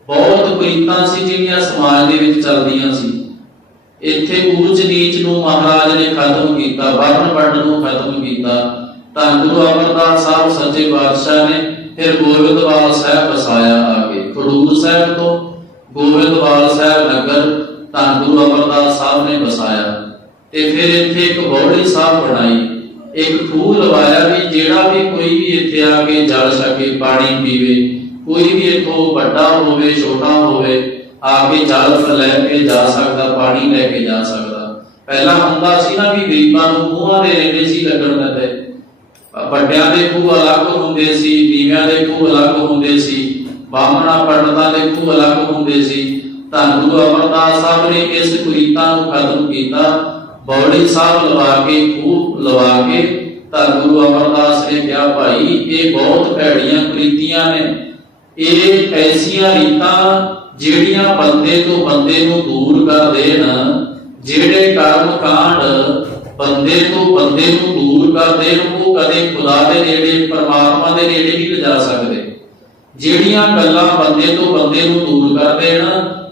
ਬਹੁਤ ਕੁਰੀਤਾਂ ਸੀ ਜਿਹੜੀਆਂ ਸਮਾਜ ਦੇ ਵਿੱਚ ਚੱਲਦੀਆਂ ਸੀ। ਇੱਥੇ ਊਚ ਨੀਚ ਨੂੰ ਮਹਾਰਾਜ ਨੇ ਖਤਮ ਕੀਤਾ ਵਰਨ ਵੰਡ ਨੂੰ ਖਤਮ ਕੀਤਾ। ਤਾਂ ਗੁਰੂ ਅਮਰਦਾਸ ਸਾਹਿਬ ਸੱਚੇ ਪਾਤਸ਼ਾਹ ਨੇ ਫਿਰ ਗੋਬਿੰਦਵਾਲ ਸਾਹਿਬ ਵਸਾਇਆ ਆ ਕੇ। ਸਾਹਿਬ ਤੋਂ ਗੋਬਿੰਦਵਾਲ ਸਾਹਿਬ ਨਗਰ ਤਾਂ ਗੁਰੂ ਅਮਰਦਾਸ ਸਾਹਿਬ ਨੇ ਵਸਾਇਆ। ਤੇ ਫਿਰ ਇੱਥੇ ਇੱਕ ਬੌੜੀ ਸਾਹਿਬ ਬਣਾਈ। ਇੱਕ ਖੂਹ ਲਵਾਇਆ ਵੀ ਜਿਹੜਾ ਵੀ ਕੋਈ ਵੀ ਇੱਥੇ ਆ ਕੇ ਜਲ ਸਕੇ ਪਾਣੀ ਪੀਵੇ, ਕੋਈ ਵੀ ਇੱਥੋਂ ਵੱਡਾ ਹੋਵੇ, ਛੋਟਾ ਹੋਵੇ, ਆ ਕੇ ਜਲ ਲੈ ਕੇ ਜਾ ਸਕਦਾ, ਪਾਣੀ ਲੈ ਕੇ ਜਾ ਸਕਦਾ। ਪਹਿਲਾਂ ਹੁੰਦਾ ਸੀ ਨਾ ਵੀ ਗਰੀਬਾਂ ਨੂੰ ਖੂਹਾਂ ਦੇ ਰਹਿੰਦੇ ਸੀ ਲੱਗਣ ਦਿੰਦੇ। ਵੱਡਿਆਂ ਦੇ ਖੂਹ ਅਲੱਗ ਹੁੰਦੇ ਸੀ ਨੀਵਿਆਂ ਦੇ ਖੂਹ ਅਲੱਗ ਹੁੰਦੇ ਸੀ, ਬਾਹਮਣਾ ਪੰਡਤਾਂ ਦੇ ਖੂਹ ਅਲੱਗ ਹੁੰਦੇ ਸੀ। ਤਾਂ ਗੁਰੂ ਅਮਰਦਾਸ ਸਾਹਿਬ ਨੇ ਇਸ ਕੁਰੀਤਾਂ ਨੂੰ ਖਤਮ ਕੀਤਾ। ਬੌੜੀ ਸਾਹਿਬ ਲਵਾ ਕੇ, ਖੂਹ ਲਵਾ ਕੇ ਤਾਂ ਗੁਰੂ ਅਮਰਦਾਸ ਨੇ ਕਿਹਾ, ਭਾਈ, ਇਹ ਬਹੁਤ ਭੈੜੀਆਂ ਕੁਰੀਤੀਆਂ ਨੇ। ਇਹ ਐਸੀਆਂ ਰੀਤਾਂ ਜਿਹੜੀਆਂ ਬੰਦੇ ਤੋਂ ਬੰਦੇ ਨੂੰ ਦੂਰ ਕਰ ਦੇਣ। ਜਿਹੜੇ ਕਰਮ ਕਾਂਡ ਬੰਦੇ ਤੋਂ ਬੰਦੇ ਨੂੰ ਦੂਰ ਕਰ ਦੇਣ, ਉਹ ਕਦੇ ਖੁਦਾ ਦੇ ਨੇੜੇ, ਪਰਮਾਤਮਾ ਦੇ ਨੇੜੇ ਨਹੀਂ ਲਿਜਾ ਸਕਦੇ। ਜਿਹੜੀਆਂ ਗੱਲਾਂ ਬੰਦੇ ਤੋਂ ਬੰਦੇ ਨੂੰ ਦੂਰ ਕਰ ਦੇਣ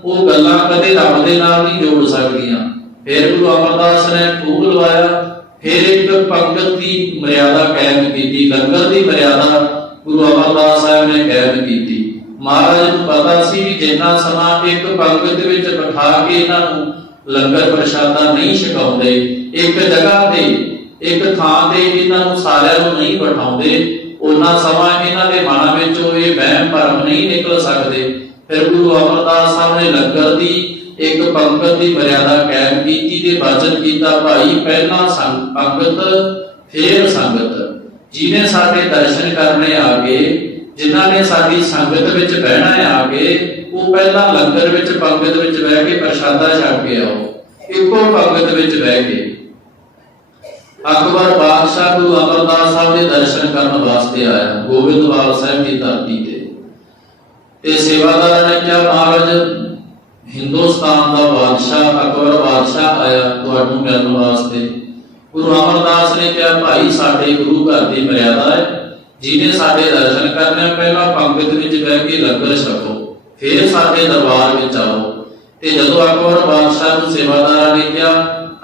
ਉਹ ਗੱਲਾਂ ਕਦੇ ਰੱਬ ਦੇ ਨਾਲ ਨਹੀਂ ਜੋੜ ਸਕਦੀਆਂ। ਫਿਰ ਗੁਰੂ ਅਮਰਦਾਸ ਨੇ ਖੂਬ ਲਵਾਇਆ ਫਿਰ ਇੱਕ ਪੰਗਤ ਦੀ ਮਰਿਆਦਾ ਕਾਇਮ ਕੀਤੀ, ਲੰਗਰ ਦੀ ਮਰਿਆਦਾ ਗੁਰੂ ਅਮਰਦਾਸ ਸਾਹਿਬ ਨੇ ਕਾਇਮ ਕੀਤੀ। ਮਹਾਰਾਜ ਨੂੰ ਪਤਾ ਸੀ ਵੀ ਜਿੰਨਾ ਸਮਾਂ ਇੱਕ ਪੰਗਤ ਵਿੱਚ ਬਿਠਾ ਕੇ ਇਹਨਾਂ ਨੂੰ ਲੰਗਰ ਪ੍ਰਸ਼ਾਦਾ ਨਹੀਂ ਛਕਾਉਂਦੇ, ਇੱਕ ਜਗ੍ਹਾ ਤੇ, ਇੱਕ ਥਾਂ ਤੇ ਇਹਨਾਂ ਨੂੰ ਸਾਰਿਆਂ ਨੂੰ ਨਹੀਂ ਬਿਠਾਉਂਦੇ ਉਹਨਾਂ ਸਮਾਂ ਇਹਨਾਂ ਦੇ ਮਨਾਂ ਵਿੱਚੋਂ ਇਹ ਵਹਿਮ ਭਰਮ ਨਹੀਂ ਨਿਕਲ ਸਕਦੇ। ਫਿਰ ਗੁਰੂ ਅਮਰਦਾਸ ਸਾਹਿਬ ਨੇ ਲੰਗਰ ਦੀ ਇੱਕ ਪੰਗਤ ਦੀ ਮਰਿਆਦਾ ਕਾਇਮ ਕੀਤੀ ਤੇ ਬਚਨ ਕੀਤਾ। ਭਾਈ ਪਹਿਲਾਂ ਸੰਗ ਪੰਗਤ, ਫੇਰ ਸੰਗਤ। ਜਿਨੇ ਸਾਡੇ ਦਰਸ਼ਨ ਕਰਨੇ ਆ ਗਏ, ਜਿਨ੍ਹਾਂ ਨੇ ਸਾਡੀ ਸੰਗਤ ਵਿੱਚ ਬਹਿਣਾ ਆ ਕੇ ਉਹ ਪਹਿਲਾਂ ਲੰਗਰ ਵਿੱਚ ਪੰਗਤ ਵਿੱਚ ਬਹਿ ਕੇ ਪ੍ਰਸ਼ਾਦਾ ਛਕ ਕੇ ਆਓ। ਇੱਕੋ ਪੰਗਤ ਵਿੱਚ ਬਹਿ ਕੇ। ਅਕਬਰ ਬਾਦਸ਼ਾਹ ਗੁਰੂ ਅਮਰਦਾਸ ਸਾਹਿਬ ਦੇ ਦਰਸ਼ਨ ਕਰਨ ਵਾਸਤੇ ਆਇਆ। ਗੋਬਿੰਦਵਾਲ ਸਾਹਿਬ ਦੀ ਧਰਤੀ ਤੇ। ਤੇ ਸੇਵਾਦਾਰਾਂ ਨੇ ਕਿਹਾ ਮਹਾਰਾਜ ਹਿੰਦੁਸਤਾਨ ਦਾ ਬਾਦਸ਼ਾਹ, ਅਕਬਰ ਬਾਦਸ਼ਾਹ ਆਇਆ ਤੁਹਾਨੂੰ ਮਿਲਣ ਵਾਸਤੇ। ਗੁਰੂ ਅਮਰਦਾਸ ਨੇ ਕਿਹਾ, ਭਾਈ, ਸਾਡੇ ਗੁਰੂ ਘਰ ਦੀ ਮਰਿਆਦਾ ਹੈ। ਜਿਹਨੇ ਸਾਡੇ ਦਰਸ਼ਨ ਕਰਨੇ ਪਹਿਲਾਂ ਪੰਗਤ ਵਿੱਚ ਬਹਿ ਕੇ ਲੰਗਰ ਛਕੋ। ਫਿਰ ਸਾਡੇ ਦਰਬਾਰ ਵਿੱਚ ਆਓ। ਤੇ ਜਦੋਂ ਅਕਬਰ ਬਾਦਸ਼ਾਹ ਨੂੰ ਸੇਵਾਦਾਰਾਂ ਨੇ ਕਿਹਾ,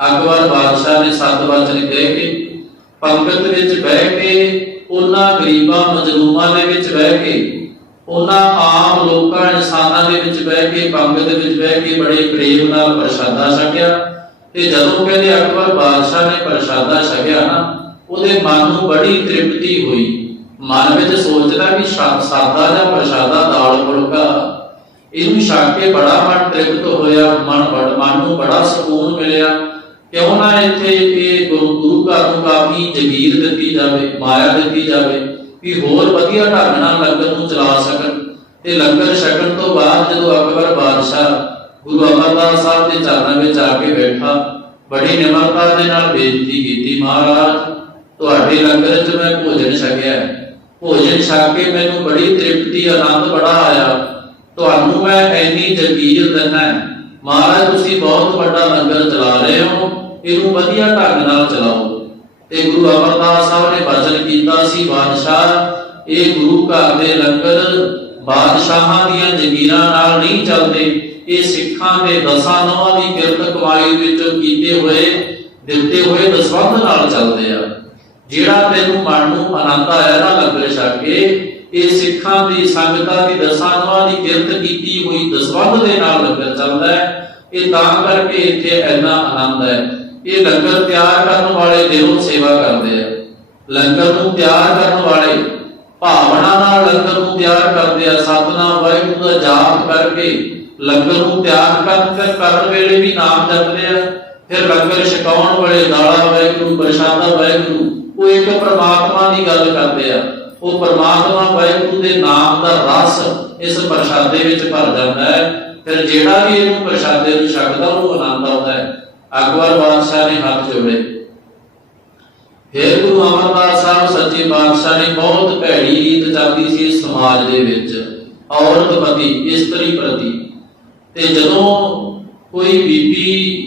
ਅਕਬਰ ਬਾਦਸ਼ਾਹ ਨੇ ਸੱਤ ਵਚਨ ਕਹਿ ਕੇ, ਪੰਗਤ ਵਿੱਚ ਬਹਿ ਕੇ, ਉਹਨਾਂ ਗਰੀਬਾਂ, ਮਜਲੂਮਾਂ ਦੇ ਵਿੱਚ ਬਹਿ ਕੇ ਉਹਨਾਂ ਆਮ ਲੋਕਾਂ ਇਨਸਾਨਾਂ ਦੇ ਵਿੱਚ ਬਹਿ ਕੇ ਪੰਗਤ ਵਿੱਚ ਬਹਿ ਕੇ ਬੜੇ ਪ੍ਰੇਮ ਨਾਲ ਪ੍ਰਸ਼ਾਦਾ ਛਕਿਆ। ਤੇ ਜਦੋਂ ਕਹਿੰਦੇ ਅਕਬਰ ਬਾਦਸ਼ਾਹ ਨੇ ਪ੍ਰਸ਼ਾਦਾ ਛਕਿਆ ਨਾ, ਉਹਦੇ ਮਨ ਨੂੰ ਬੜੀ ਤ੍ਰਿਪਤੀ ਹੋਈ। ਮਨ ਵਿੱਚ ਸੋਚਦਾ ਵੀ ਸਾਦਾ ਜਾਂ ਪ੍ਰਸ਼ਾਦਾ ਦਾਲ ਫੁਲਕਾ। ਇਹਨੂੰ ਛਕ ਕੇ ਬੜਾ ਮਨ ਤ੍ਰਿਪਤ ਹੋਇਆ। ਮਨ ਬੜ ਮਨ ਨੂੰ ਬੜਾ ਸਕੂਨ ਮਿਲਿਆ। ਕਿਉਂ ਨਾ ਇੱਥੇ ਇਹ ਗੁਰੂ ਗੁਰੂ ਘਰ ਨੂੰ ਕਾਫੀ ਜਗੀਰ ਦਿੱਤੀ ਜਾਵੇ, ਮਾਇਆ ਦਿੱਤੀ ਜਾਵੇ। ਵੀ ਹੋਰ ਵਧੀਆ ਢੰਗ ਨਾਲ ਲੰਗਰ ਨੂੰ ਚਲਾ ਸਕਣ। ਤੇ ਲੰਗਰ ਛਕਣ ਤੋਂ ਬਾਅਦ ਜਦੋਂ ਅਕਬਰ ਬਾਦਸ਼ਾਹ ਗੁਰੂ ਅਮਰਦਾਸ ਸਾਹਿਬ ਦੇ ਚਰਨਾਂ ਵਿੱਚ ਆ ਕੇ ਬੈਠਾ, ਬੜੀ ਨਿਮਰਤਾ ਦੇ ਨਾਲ ਬੇਨਤੀ ਕੀਤੀ, ਮਹਾਰਾਜ, ਤੁਹਾਡੇ ਲੰਗਰ 'ਚ ਮੈਂ ਭੋਜਨ ਛਕਿਆ ਭੋਜਨ ਛਕ ਕੇ ਮੈਨੂੰ ਬੜੀ ਤ੍ਰਿਪਤੀ, ਆਨੰਦ ਬੜਾ ਆਇਆ। ਤੁਹਾਨੂੰ ਮੈਂ ਇੰਨੀ ਜਗੀਰ ਦਿੰਦਾ ਮਹਾਰਾਜ, ਤੁਸੀਂ ਬਹੁਤ ਵੱਡਾ ਲੰਗਰ ਚਲਾ ਰਹੇ ਹੋ। ਇਹਨੂੰ ਵਧੀਆ ਢੰਗ ਨਾਲ ਚਲਾਓ। ਤੇ ਗੁਰੂ ਅਮਰਦਾਸ ਸਾਹਿਬ ਨੇ ਵਚਨ ਕੀਤਾ ਸੀ ਬਾਦਸ਼ਾਹ। ਇਹ ਗੁਰੂ ਘਰ ਦੇ ਲੰਗਰ ਬਾਦਸ਼ਾਹਾਂ ਦੀਆਂ ਜ਼ਮੀਰਾਂ ਨਾਲ ਨਹੀਂ ਚੱਲਦੇ। ਇਹ ਸਿੱਖਾਂ ਦੇ ਦਸਾਂ ਨੌਆਂ ਦੀ ਕਿਰਤ ਕਮਾਈ ਵਿੱਚੋਂ ਕੀਤੇ ਹੋਏ, ਦਿੱਤੇ ਹੋਏ ਦਸਵੰਧ ਨਾਲ ਚੱਲਦੇ ਆ। ਜਿਹੜਾ ਤੈਨੂੰ ਮਨ ਨੂੰ ਆਨੰਦ ਆਇਆ ਨਾ ਲੰਗਰ ਛਕ ਕੇ, ਇਹ ਸਿੱਖਾਂ ਦੀ ਸੰਗਤਾਂ ਦੀ ਦਸਾਂ ਨੌਆਂ ਦੀ ਕਿਰਤ ਕੀਤੀ ਹੋਈ ਦਸਵੰਧ ਦੇ ਨਾਲ ਲੰਗਰ ਚੱਲਦਾ ਹੈ। ਇਹ ਤਾਂ ਕਰਕੇ ਇੱਥੇ ਇੰਨਾ ਆਨੰਦ ਹੈ। ਇਹ ਲੰਗਰ ਤਿਆਰ ਕਰਨ ਵਾਲੇ ਦਿਲੋਂ ਸੇਵਾ ਕਰਦੇ ਆ। ਲੰਗਰ ਨੂੰ ਤਿਆਰ ਕਰਨ ਵਾਲੇ ਭਾਵਨਾ ਨਾਲ ਲੰਗਰ ਨੂੰ ਤਿਆਰ ਕਰਦੇ ਆ। ਸਤਨਾਮ ਵਾਹਿਗੁਰੂ ਦਾ ਜਾਪ ਕਰਕੇ ਲੰਗਰ ਨੂੰ ਤਿਆਰ ਕਰਨ ਕਰਨ ਵੇਲੇ ਵੀ ਨਾਮ ਜਪਦੇ ਆ। ਫਿਰ ਲੰਗਰ ਛਕਾਉਣ ਵੇਲੇ ਦਾਲਾ ਵਾਹਿਗੁਰੂ, ਪ੍ਰਸ਼ਾਦਾ ਵਾਹਿਗੁਰੂ, ਉਹ ਇੱਕ ਪ੍ਰਮਾਤਮਾ ਦੀ ਗੱਲ ਕਰਦੇ ਆ। ਉਹ ਪ੍ਰਮਾਤਮਾ ਵਾਹਿਗੁਰੂ ਦੇ ਨਾਮ ਦਾ ਰਸ ਇਸ ਪ੍ਰਸ਼ਾਦੇ ਵਿੱਚ ਭਰ ਜਾਂਦਾ ਹੈ। ਫਿਰ ਜਿਹੜਾ ਵੀ ਇਹਨੂੰ ਪ੍ਰਸ਼ਾਦੇ ਨੂੰ ਛਕਦਾ ਉਹਨੂੰ ਆਨੰਦ ਆਉਂਦਾ ਹੈ। ਅਕਬਰ ਬਾਦਸ਼ਾਹ ਨੇ ਹੱਥ ਜੋੜੇ। ਫਿਰ ਗੁਰੂ ਅਮਰਦਾਸ ਸਾਹਿਬ ਸੱਚੇ ਪਾਤਸ਼ਾਹ ਨੇ ਬਹੁਤ ਭੈੜੀ ਰੀਤ ਚੱਲਦੀ ਸੀ ਸਮਾਜ ਦੇ ਵਿੱਚ ਔਰਤ ਪ੍ਰਤੀ ਇਸਤਰੀ ਪ੍ਰਤੀ ਤੇ ਜਦੋਂ ਕੋਈ ਬੀਬੀ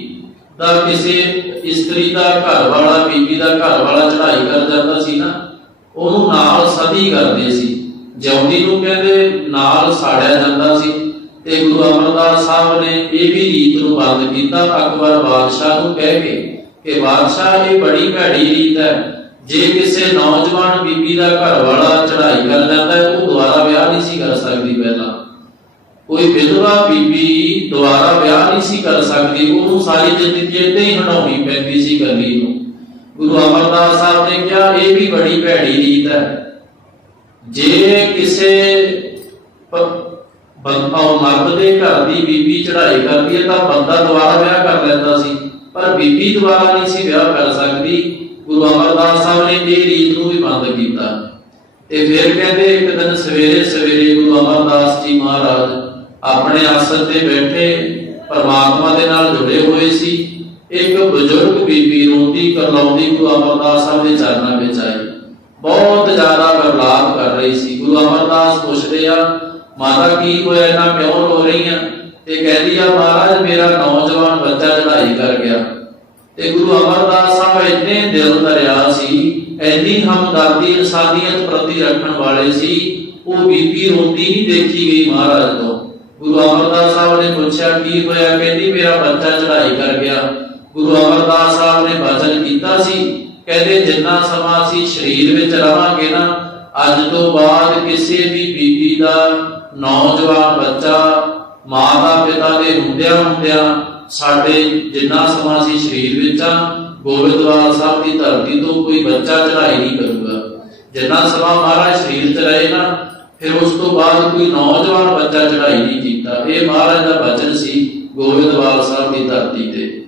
ਦਾ ਕਿਸੇ ਇਸਤਰੀ ਦਾ ਘਰ ਵਾਲਾ, ਬੀਬੀ ਦਾ ਘਰ ਵਾਲਾ ਚੜਾਈ ਕਰ ਜਾਂਦਾ ਸੀ ਨਾ, ਉਹਨੂੰ ਨਾਲ ਸਦੀ ਕਰਦੇ ਸੀ। ਜਿਉਂਦੀ ਨੂੰ ਕਹਿੰਦੇ ਨਾਲ ਸਾੜਿਆ ਜਾਂਦਾ ਸੀ। ਤੇ ਗੁਰੂ ਅਮਰਦਾਸ ਸਾਹਿਬ ਨੇ ਇਹ ਵੀ ਰੀਤ ਬੰਦ ਕੀਤਾ ਅਕਬਰ ਬਾਦਸ਼ਾਹ ਨੂੰ ਕਹਿ ਕੇ ਕਿ ਬਾਦਸ਼ਾਹ, ਇਹ ਬੜੀ ਭੈੜੀ ਰੀਤ ਹੈ। ਜੇ ਕਿਸੇ ਨੌਜਵਾਨ ਬੀਬੀ ਦਾ ਘਰ ਵਾਲਾ ਚੜ੍ਹਾਈ ਕਰ ਜਾਂਦਾ ਹੈ, ਉਹ ਦੁਬਾਰਾ ਵਿਆਹ ਨਹੀਂ ਸੀ ਕਰ ਸਕਦੀ ਪਹਿਲਾਂ। ਕੋਈ ਵਿਧਵਾ ਬੀਬੀ ਦੁਬਾਰਾ ਵਿਆਹ ਨਹੀਂ ਸੀ ਕਰ ਸਕਦੀ, ਉਹਨੂੰ ਸਾਰੀ ਜ਼ਿੰਦਗੀ ਇੱਥੇ ਹੀ ਹਟਾਉਣੀ ਪੈਂਦੀ ਸੀ ਗੱਲੀ ਨੂੰ। ਗੁਰੂ ਅਮਰਦਾਸ ਸਾਹਿਬ ਨੇ ਕਿਹਾ, ਇਹ ਵੀ ਬੜੀ ਭੈੜੀ ਰੀਤ ਹੈ। ਜੇ ਕਿਸੇ ਬੰਦਾ ਮਰਦ ਦੇ ਘਰ ਦੀ ਬੀਬੀ ਚੜ੍ਹਾਈ ਕਰਦੀ ਹੈ ਤਾਂ ਬੰਦਾ ਦੁਬਾਰਾ ਵਿਆਹ ਕਰ ਲੈਂਦਾ ਸੀ, ਪਰ ਬੀਬੀ ਦੁਬਾਰਾ ਨਹੀਂ ਸੀ ਵਿਆਹ ਕਰ ਸਕਦੀ। ਗੁਰੂ ਅਮਰਦਾਸ ਸਾਹਿਬ ਨੇ ਇਹ ਰੀਤ ਨੂੰ ਵੀ ਬੰਦ ਕੀਤਾ। ਤੇ ਫਿਰ ਕਹਿੰਦੇ ਇੱਕ ਦਿਨ ਸਵੇਰੇ ਸਵੇਰੇ ਗੁਰੂ ਅਮਰਦਾਸ ਜੀ ਮਹਾਰਾਜ ਆਪਣੇ ਆਸਣ ਤੇ ਬੈਠੇ, ਪਰਮਾਤਮਾ ਦੇ ਨਾਲ ਜੁੜੇ ਹੋਏ ਸੀ। ਇੱਕ ਬਜ਼ੁਰਗ ਬੀਬੀ ਰੋਂਦੀ ਕਰਲਾਉਂਦੀ ਗੁਰੂ ਅਮਰਦਾਸ ਸਾਹਿਬ ਦੇ ਚਰਨਾਂ ਵਿੱਚ ਆਈ। ਬਹੁਤ ਜ਼ਿਆਦਾ ਬਰਲਾਪ ਕਰ ਰਹੀ ਸੀ। ਗੁਰੂ ਅਮਰਦਾਸ ਪੁੱਛਦੇ ਆ ਮਾਤਾ ਕੀ ਹੋਇਆ ਨਾ ਕਿਉਂ ਰੋ ਰਹੀ ਤੇ ਕਹਿੰਦੀ ਆ, ਮਹਾਰਾਜ, ਮੇਰਾ ਨੌਜਵਾਨ ਬੱਚਾ ਚੜਾਈ ਕਰ ਗਿਆ। ਤੇ ਗੁਰੂ ਅਮਰਦਾਸ ਸਾਹਿਬ ਇੰਨੇ ਦਿਲ ਦਰਿਆ ਸੀ, ਇੰਨੀ ਹਮਦਰਦੀ, ਇਨਸਾਨੀਅਤ ਪ੍ਰਤੀ ਰੱਖਣ ਵਾਲੇ ਸੀ, ਉਹ ਬੀਬੀ ਰੋਂਦੀ ਨਹੀਂ ਦੇਖੀ ਗਈ ਮਹਾਰਾਜ ਤੋਂ। ਗੁਰੂ ਅਮਰਦਾਸ ਸਾਹਿਬ ਨੇ ਪੁੱਛਿਆ, ਕੀ ਹੋਇਆ? ਕਹਿੰਦੀ, ਮੇਰਾ ਬੱਚਾ ਚੜਾਈ ਕਰ ਗਿਆ। ਗੁਰੂ ਅਮਰਦਾਸ ਸਾਹਿਬ ਨੇ ਵਚਨ ਕੀਤਾ ਸੀ। ਕਹਿੰਦੇ, ਜਿੰਨਾ ਸਮਾਂ ਅਸੀਂ ਸਰੀਰ ਵਿੱਚ ਰਵਾਂਗੇ ਨਾ, ਅੱਜ ਤੋਂ ਬਾਅਦ ਕਿਸੇ ਵੀ ਬੀਬੀ ਦਾ ਨੌਜਵਾਨ ਬੱਚਾ, ਮਾਤਾ ਪਿਤਾ ਦੇ ਹੁੰਦਿਆਂ ਹੁੰਦਿਆਂ ਸਾਡੇ ਜਿੰਨਾ ਸਮਾਂ ਅਸੀਂ ਸਰੀਰ ਵਿੱਚ ਆ, ਗੋਬਿੰਦਵਾਲ ਸਾਹਿਬ ਦੀ ਧਰਤੀ ਤੋਂ ਕੋਈ ਬੱਚਾ ਚੜਾਈ ਨਹੀਂ ਕਰੂਗਾ। ਜਿੰਨਾ ਸਮਾਂ ਮਹਾਰਾਜ ਸਰੀਰ 'ਚ ਰਹੇ ਨਾ, ਫਿਰ ਉਸ ਤੋਂ ਬਾਅਦ ਕੋਈ ਨੌਜਵਾਨ ਬੱਚਾ ਚੜਾਈ ਨਹੀਂ ਕੀਤਾ। ਇਹ ਮਹਾਰਾਜ ਦਾ ਬਚਨ ਸੀ ਗੋਬਿੰਦਵਾਲ ਸਾਹਿਬ ਦੀ ਧਰਤੀ ਤੇ।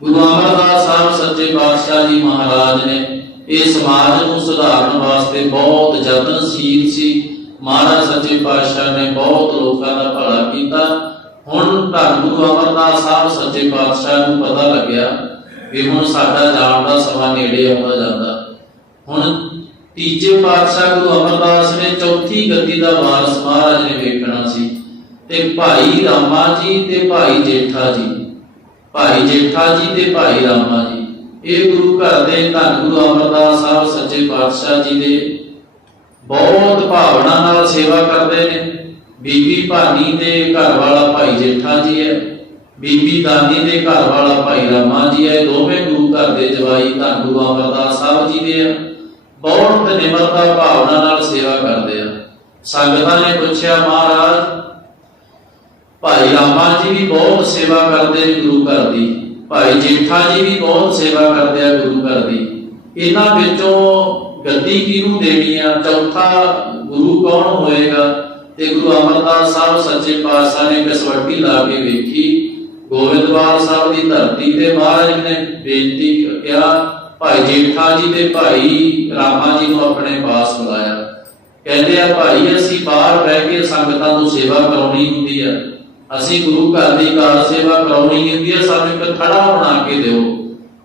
ਗੁਰੂ ਅਮਰਦਾਸ ਸਾਹਿਬ ਸੱਚੇ ਪਾਤਸ਼ਾਹ ਜੀ ਮਹਾਰਾਜ ਨੇ ਇਹ ਸਮਾਜ ਨੂੰ ਸੁਧਾਰਨ ਵਾਸਤੇ ਬਹੁਤ ਯਤਨਸ਼ੀਲ ਸੀ। ਮਹਾਰਾਜ ਸੱਚੇ ਪਾਤਸ਼ਾਹ ਨੇ ਬਹੁਤ ਲੋਕਾਂ ਦਾ ਭਲਾ ਕੀਤਾ। ਹੁਣ ਧੰਨ ਗੁਰੂ ਅਮਰਦਾਸ ਸਾਹਿਬ ਸੱਚੇ ਪਾਤਸ਼ਾਹ ਨੂੰ ਪਤਾ ਲੱਗਿਆ ਕਿ ਹੁਣ ਸਾਡਾ ਜਾਣ ਦਾ ਸਮਾਂ ਨੇੜੇ ਆਉਂਦਾ ਜਾਂਦਾ। ਹੁਣ ਤੀਜੇ ਪਾਤਸ਼ਾਹ ਗੁਰੂ ਅਮਰਦਾਸ ਨੇ ਚੌਥੀ ਗੱਦੀ ਦਾ ਵਾਰਸ ਮਹਾਰਾਜ ਨੇ ਵੇਖਣਾ ਸੀ ਤੇ ਭਾਈ ਰਾਮਾ ਜੀ ਤੇ ਭਾਈ ਜੇਠਾ ਜੀ। ਭਾਈ ਜੇਠਾ ਜੀ ਤੇ ਭਾਈ ਰਾਮਾ ਜੀ। ਇਹ ਗੁਰੂ ਘਰ ਦੇ ਧੰਨ ਗੁਰੂ ਅਮਰਦਾਸ ਸਾਹਿਬ ਸੱਚੇ ਪਾਤਸ਼ਾਹ ਜੀ ਦੇ ਬਹੁਤ ਭਾਵਨਾ ਨਾਲ ਸੇਵਾ ਕਰਦੇ ਨੇ। ਬੀਬੀ ਭਾਨੀ ਦੇ ਘਰ ਵਾਲਾ ਭਾਈ ਜੇਠਾ ਜੀ ਹੈ। ਬੀਬੀ ਦਾਨੀ ਦੇ ਘਰ ਵਾਲਾ ਭਾਈ ਰਾਮਾ ਜੀ ਹੈ। ਦੋਵੇਂ ਗੁਰੂ ਘਰ ਦੇ ਜਵਾਈ ਧੰਨ ਗੁਰੂ ਅਮਰਦਾਸ ਸਾਹਿਬ ਜੀ ਦੇ ਆ। ਬਹੁਤ ਨਿਮਰਤਾ ਭਾਵਨਾ ਨਾਲ ਸੇਵਾ ਕਰਦੇ ਆ। ਸੰਗਤਾਂ ਨੇ ਪੁੱਛਿਆ, ਮਹਾਰਾਜ, ਭਾਈ ਰਾਮਾ ਜੀ ਵੀ ਬਹੁਤ ਸੇਵਾ ਕਰਦੇ ਨੇ ਗੁਰੂ ਘਰ ਦੀ। ਭਾਈ ਜੇਠਾ ਜੀ ਵੀ ਬਹੁਤ ਸੇਵਾ ਕਰਦੇ ਆ ਗੁਰੂ ਘਰ ਦੀ। ਇਹਨਾਂ ਵਿੱਚੋਂ ਗੱਦੀ ਕਿਹਨੂੰ ਦੇਣੀ ਆ? ਚੌਥਾ ਗੁਰੂ ਕੌਣ ਹੋਏਗਾ? ਤੇ ਗੁਰੂ ਅਮਰਦਾਸ ਸਾਹਿਬ ਸੱਚੇ ਪਾਤਸ਼ਾਹ ਨੇ ਕਸਵੱਟੀ ਲਾ ਕੇ ਵੇਖੀ। ਗੋਬਿੰਦਵਾਲ ਸਾਹਿਬ ਦੀ ਧਰਤੀ ਤੇ ਮਹਾਰਾਜ ਨੇ ਬੇਨਤੀ ਕਿਹਾ, ਭਾਈ ਜੇਠਾ ਜੀ ਤੇ ਭਾਈ ਰਾਮਾ ਜੀ ਨੂੰ ਆਪਣੇ ਪਾਸ ਬੁਲਾਇਆ। ਕਹਿੰਦੇ ਆ, ਭਾਈ, ਅਸੀਂ ਬਾਹਰ ਬਹਿ ਕੇ ਸੰਗਤਾਂ ਨੂੰ ਸੇਵਾ ਕਰਾਉਣੀ ਹੁੰਦੀ ਆ। ਅਸੀਂ ਗੁਰੂ ਘਰ ਦੀ ਕਾਰ ਸੇਵਾ ਕਰਾਉਣੀ ਹੁੰਦੀ ਆ, ਸਾਨੂੰ ਇੱਕ ਥੜਾ ਬਣਾ ਕੇ ਦਿਓ,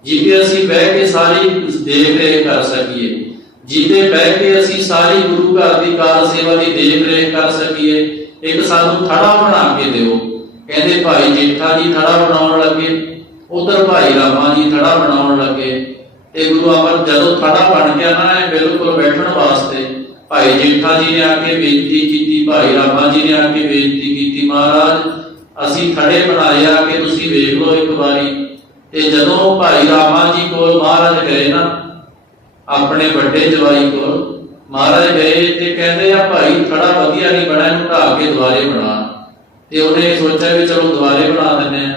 ਜਿੱਥੇ ਅਸੀਂ ਬਹਿ ਕੇ ਸਾਰੀ ਦੇਖ ਰੇਖ ਕਰ ਸਕੀਏ। ਜਿੱਥੇ ਬਹਿ ਕੇ ਅਸੀਂ ਸਾਰੀ ਗੁਰੂ ਘਰ ਦੀ ਕਾਰ ਸੇਵਾ ਦੀ ਦੇਖ ਰੇਖ ਕਰ ਸਕੀਏ, ਇੱਕ ਸਾਨੂੰ ਥੜਾ ਬਣਾ ਕੇ ਦਿਓ। ਕਹਿੰਦੇ ਭਾਈ ਜੇਠਾ ਜੀ ਥੜਾ ਬਣਾਉਣ ਲੱਗੇ, ਉਧਰ ਭਾਈ ਰਾਮਾ ਜੀ ਥੜਾ ਬਣਾਉਣ ਲੱਗੇ। ਤੇ ਗੁਰੂ ਅਮਰ ਜਦੋਂ ਥੜਾ ਬਣ ਗਿਆ ਨਾ, ਇਹ ਬਿਲਕੁਲ ਬੈਠਣ ਵਾਸਤੇ, ਭਾਈ ਜੇਠਾ ਜੀ ਨੇ ਆ ਕੇ ਬੇਨਤੀ ਕੀਤੀ, ਭਾਈ ਰਾਮਾ ਜੀ ਨੇ ਆ ਕੇ ਬੇਨਤੀ ਕੀਤੀ, ਮਹਾਰਾਜ, ਅਸੀਂ ਥੜੇ ਬਣਾਏ ਆ ਕਿ ਤੁਸੀਂ ਵੇਖ ਲਓ ਇੱਕ ਵਾਰੀ। ਤੇ ਜਦੋਂ ਭਾਈ ਰਾਮਾ ਜੀ ਕੋਲ ਮਹਾਰਾਜ ਗਏ ਨਾ ਆਪਣੇ ਵੱਡੇ ਜਵਾਈ ਕੋਲ। ਮਹਾਰਾਜ ਗਏ ਤੇ ਕਹਿੰਦੇ ਆ, ਭਾਈ ਥੜਾ ਵਧੀਆ ਨਹੀਂ ਬਣਾ ਇਹਨੂੰ ਢਾ ਕੇ ਦੁਬਾਰੇ ਬਣਾ। ਤੇ ਉਹਨੇ ਸੋਚਿਆ ਵੀ ਚਲੋ ਦੁਬਾਰੇ ਬਣਾ ਦਿੰਨੇ ਆ।